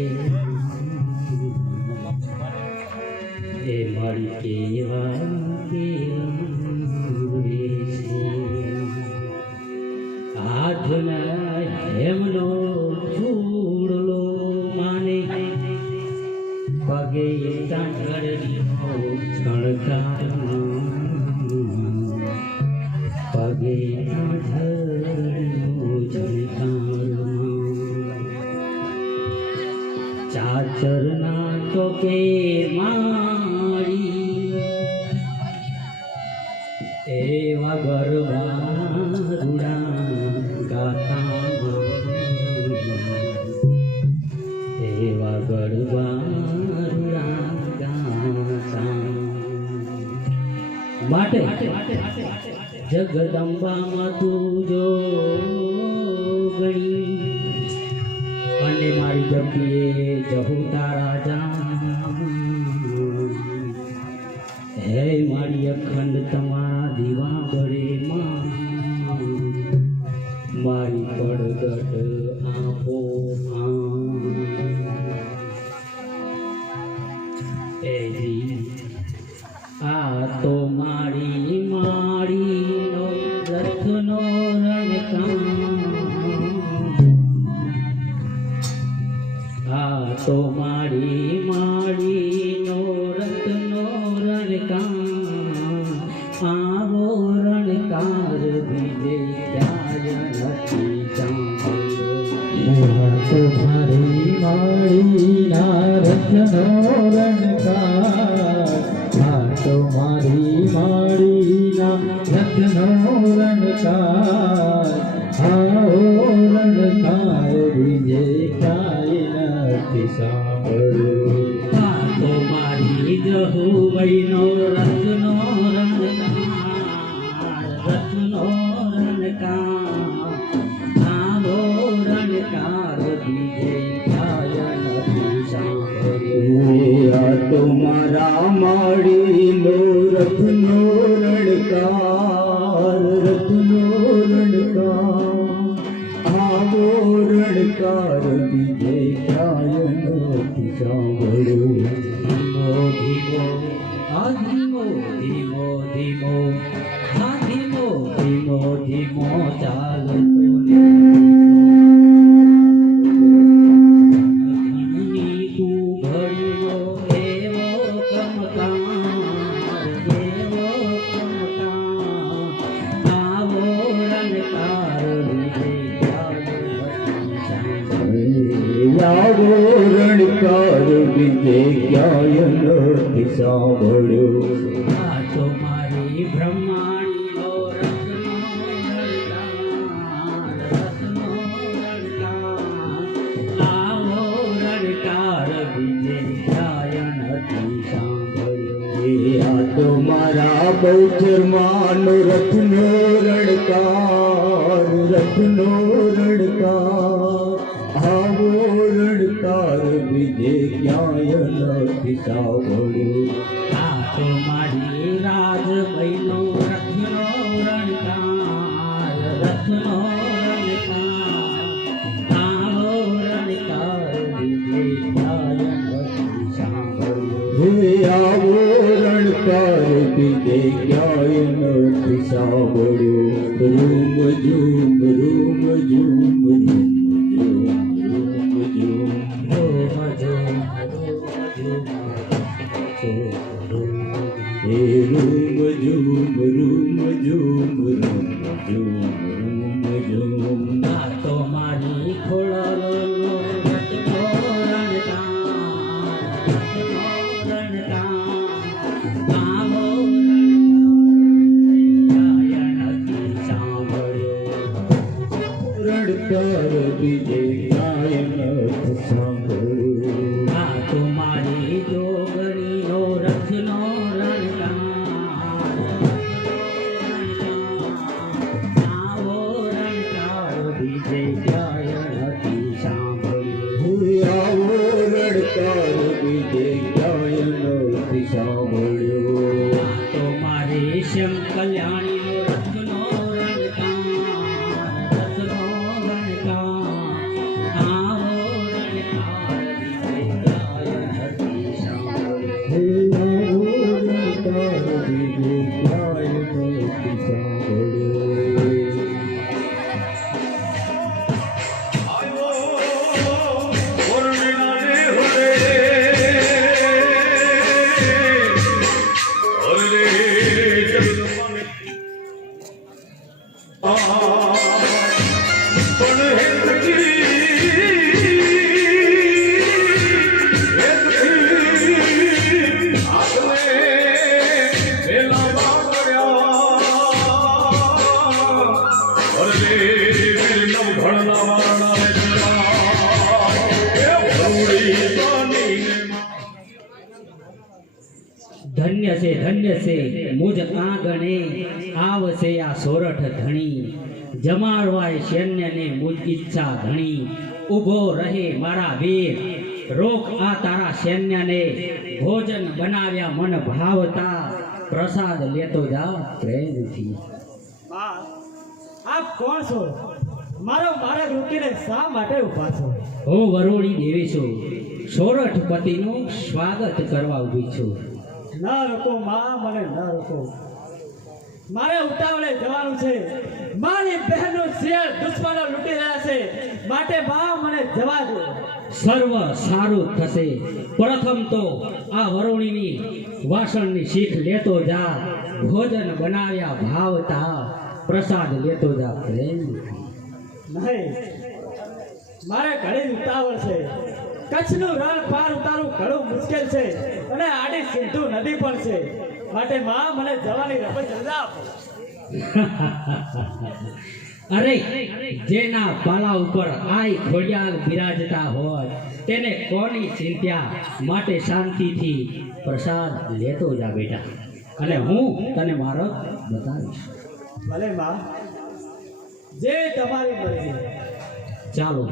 એ મારી કેવા કેવા દેશે આજના એમનો છૂડલો માને પગે ચાંદડી છણકાર પગે ચાચરના ચોકે મારી એવા ગરબા રૂડા ગાતા એવા ગરબા રૂડા ગાતા માટે જગદંબામાં તું જો ગણી અને મારી જપીએ જહુ તારા જામ હે મારી અખંડ તમારા દીવા બળે માં મારી પડગટ આપો આ તો મારી મારીનો રથનો રણકામ આ તો મારી મારીનો રથનો રણકામ આવો રણકાર બીજે ક્યાંય નથી જાણ્યો તો મારી મારીના રથનો રણકાર આ તો રત્નો રણકાર આવો રણકાર બીજે કાંઈ નથી સાંભળ્યું આ તો મારી જહુવઈનો રત્નો રણકાર આવો રણકાર બીજે કાંઈ નથી સાંભળ્યું આ તો મારા માડીનો રત્નો રણકાર આવો રણકાર બીજે ક્યાંય નથી સાંભળ્યું ધીમો ધીમો ધીમો ધીમો હા ધીમો ધીમો ધીમો ચાલતો ધીમની ઘડીનો એવો કમકાર આવો રણકાર વિજય આવો રણકાર બીજે ક્યાંય નથી સાંભળ્યો આ તો મારી બ્રહ્માણીનો રત્નો રણકાર આવો રણકાર બીજે ક્યાંય નથી સાંભળ્યો આ તો મારા બહુચરમાનો રત્નો રણકાર આવો રણકાર બીજે ક્યાંય નથી સાંભળ્યું આ તો મારી રાજભાઈનો રત્નો રણકાર આવો રણકાર બીજે ક્યાંય નથી સાંભળ્યો આવો રણકાર બીજે ક્યાંય નથી સાંભળ્યો રૂમ ઝૂમ રૂમ ઝૂમ રૂમ ઝૂમ હે રૂમ ઝૂમ રૂમ ઝૂમ રૂમ ઝૂમ રૂમ આ તો મારી ખોળલો રત્નો રણકાર આવો ક્યાંય નથી સાંભળ્યો રણકાર બીજે ક્યાંય નથી સાંભળ્યું આ તો મારી જોગણીનો રથનો આવો રણકાર બીજે ક્યાંય નથી સાંભળ્યું આવો રણકાર બીજે ક્યાંય નથી સાંભળ્યો આ તો મારી શ્યામ કલ્યાણીનો રથનો રણકાર આવો રણકાર બીજે ક્યાંય નથી સાંભળ્યું આવો રણકાર બીજે ક્યાંય નથી સાંભળ્યો ધન્ય છે મુજ આંગણે આવશે આ સોરઠ ધણી જમાડવાય સૈન્યને મુજ ઈચ્છા ધણી ઊભો રહે મારા વીર રોક આ તારા સૈન્યને ભોજન બનાવ્યા મન ભાવતા પ્રસાદ લેતો જા પ્રેમથી બા આપ કોણ છો મારા રોકીને શા માટે ઊભા છો હું વરુણી દેવી છું સોરઠ પતિનું સ્વાગત કરવા ઊભી છું ન રોકો માં મને ન રોકો મારે ઉતાવળે જવાનું છે મારી બહેનનું શેર દુશ્મનો લૂંટી રહ્યા છે માટે બા મને જવા દો સર્વ સારું થશે પ્રથમ તો આ વરુણીની વાસણની શીખ લેતો જા ભોજન બનાવ્યા ભાવતા પ્રસાદ લેતો જા પ્રેમ નહીં મારે ઘણી ઉતાવળ છે કચ્છનું રણ પાર ઉતારવું ઘણું મુશ્કેલ છે અને આડી સિંધુ નદી પણ છે માટે માં મને જવાની રજા આપો. અરે જેના પાલા ઉપર આય ઘોડિયાલ બિરાજતા હોય તેને કોની ચિંતા, માટે શાંતિથી પ્રસાદ લેતો જા બેટા, અને હું તને મારો બતાવીશ. ભલે માં, જે તમારી મરજી. ચાલો.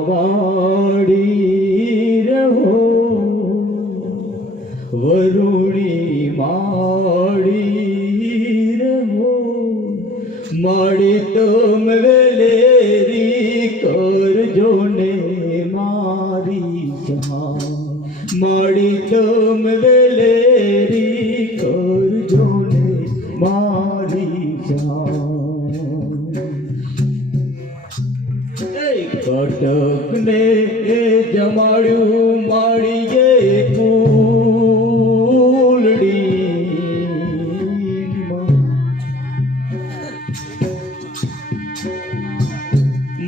भेड़ियावाड़ी रहो वरुणी माड़ी रहो माड़ी तुम वेलेरी कर जोने मारी जहाँ माड़ी तुम वेलेरी कर जोने मारी जहाँ कटक ने जमाड़ू माड़िए फूलड़ी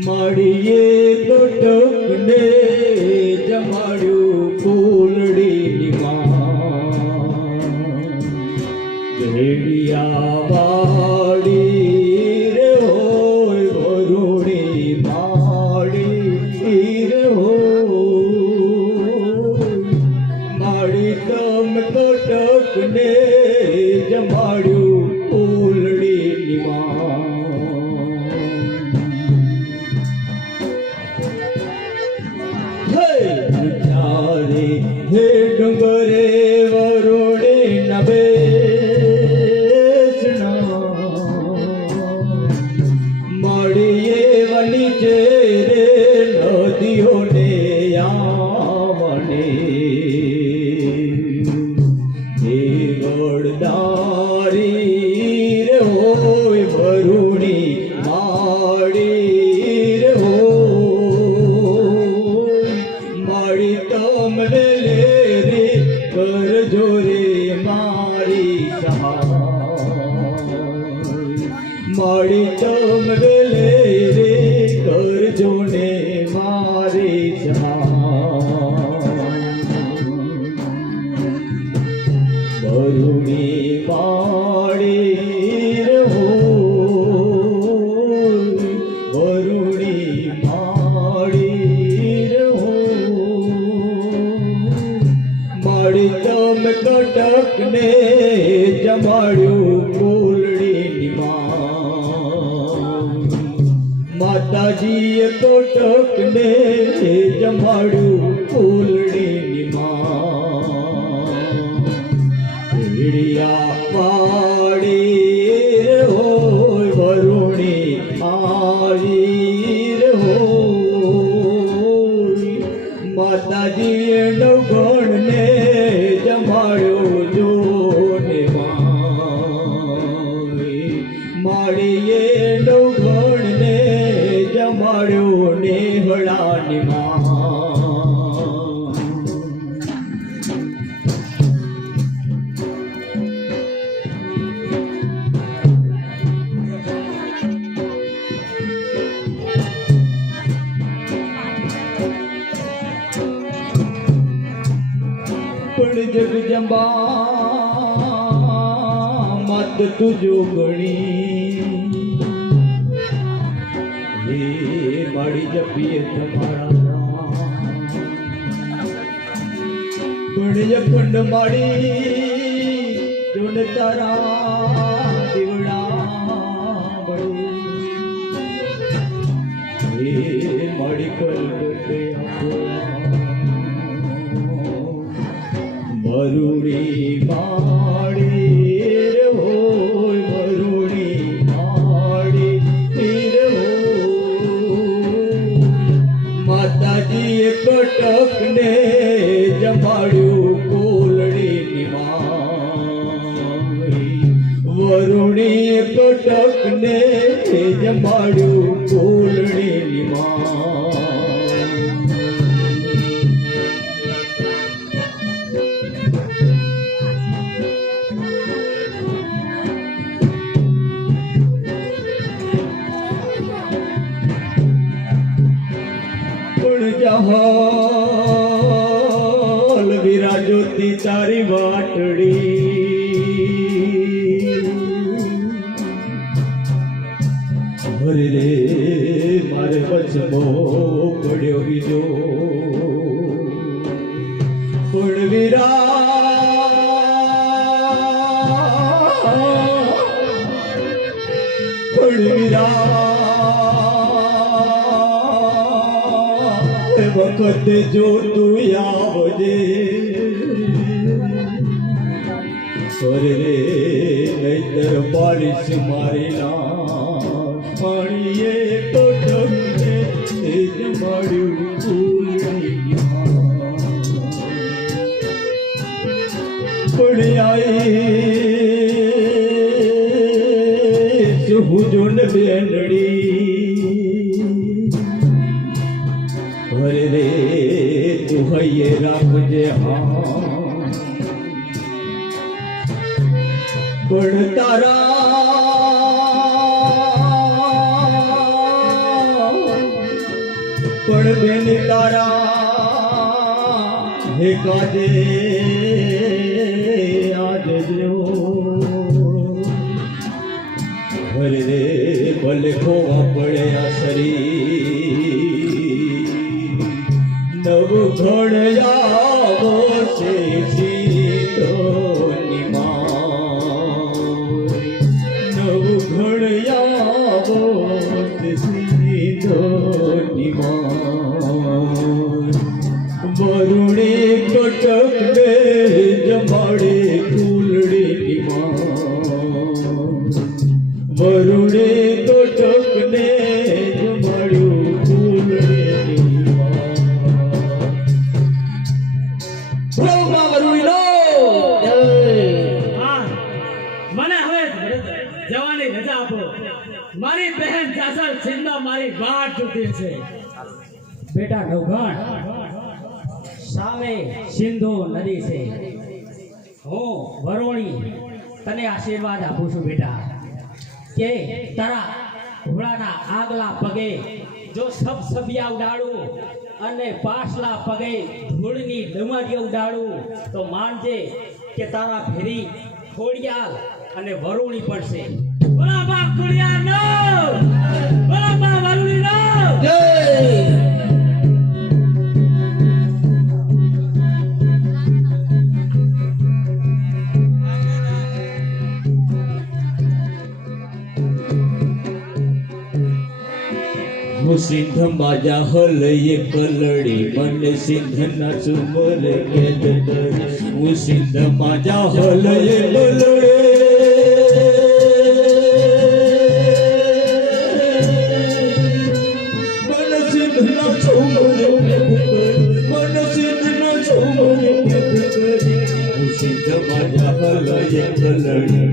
माड़िए कटक ने जमाड़ू फूलड़ी भेड़िया वाड़ी रे होय वरुणी माड़ी तम कटक ने जमाड़ू फूलड़ी चारे हे डुंगरे वरुणी नबेसना माड़िए वनी चेरे नदियों ने आमने देवड़दारी रे होय वरुणी माड़ी रे होय माड़ी तम ले रे कर जोरे मारी सहाय माड़ी तम ले रे कर जोने मारी वरुणी माड़ी रे होय वरुणी माड़ी रे होय माड़ी तम कटक ने जमाड़ू फूलड़ी माताजी कटक ने जमाड़ू फूलड़ी भेड़िया वाड़ी रे हो આવી રે હોય માતાજીએ નવગણને જમાડ્યો જો ને માળીએ નવગણને જમાડ્યો ને હળાની માં પણ જગ જંબા મત તુજો ગણી હે માડી જપીએ તમારા પણ જખંડ માડી જોન તારા દીવડા બળી હે માડી કલગટે મરુડી માડી રે હોય મરુડી માડી રે હોય માતાજીએ કટકને જમાડ્યું કોલડીની માળી વરુણીએ કટકને જમાડ્યું કોલડીની માળી જહાલ વિરાજોતી તારી વાટડી હરે રે મારે વચમો પડ્યો બીજો પણ વખત જો તું આવજે રે નહીતર બારિશ મારી ના પાણીએ કોટકને જમાડ્યું પણ આઈ હું જોન બેનડી હરે રે તું હૈયે રાખજે હા પણ તારા પણ બેન તારા હે કાજે આજ જો હરે રે ભલે ખોવા પડે આ શરીર નવ ઘડયાવો છે સીતો નવ ઘડયાવો છે સીતો વરુણે કટક ને જમાડે ફૂલડી વરુણે કટક ને જમાડ્યું ફૂલડી મને હવે જવાની રજા આપો મારી બહેન જાસર સિંધા મારી વાટ જોતી છે બેટા નવઘણ સામે સિંધુ નદી છે હું વરોણી તને આશીર્વાદ આપું છું બેટા કે તારા ઘોડાના આગલા પગે જો સબિયા ઉડાડું અને પાછલા પગે ધૂળની ડમરીઓ ઉડાડું તો માનજે કે તારા ફેરી ખોડિયાલ અને વરુણી પડશે. બોલા બા ખોડિયાલ નો, બોલા બા વરુણી નો જય. સિંધ માજા હલયે કલડી મને સિંધ ના ચુમર કેદ હું સિંધ માજા હલયે કલડે चलण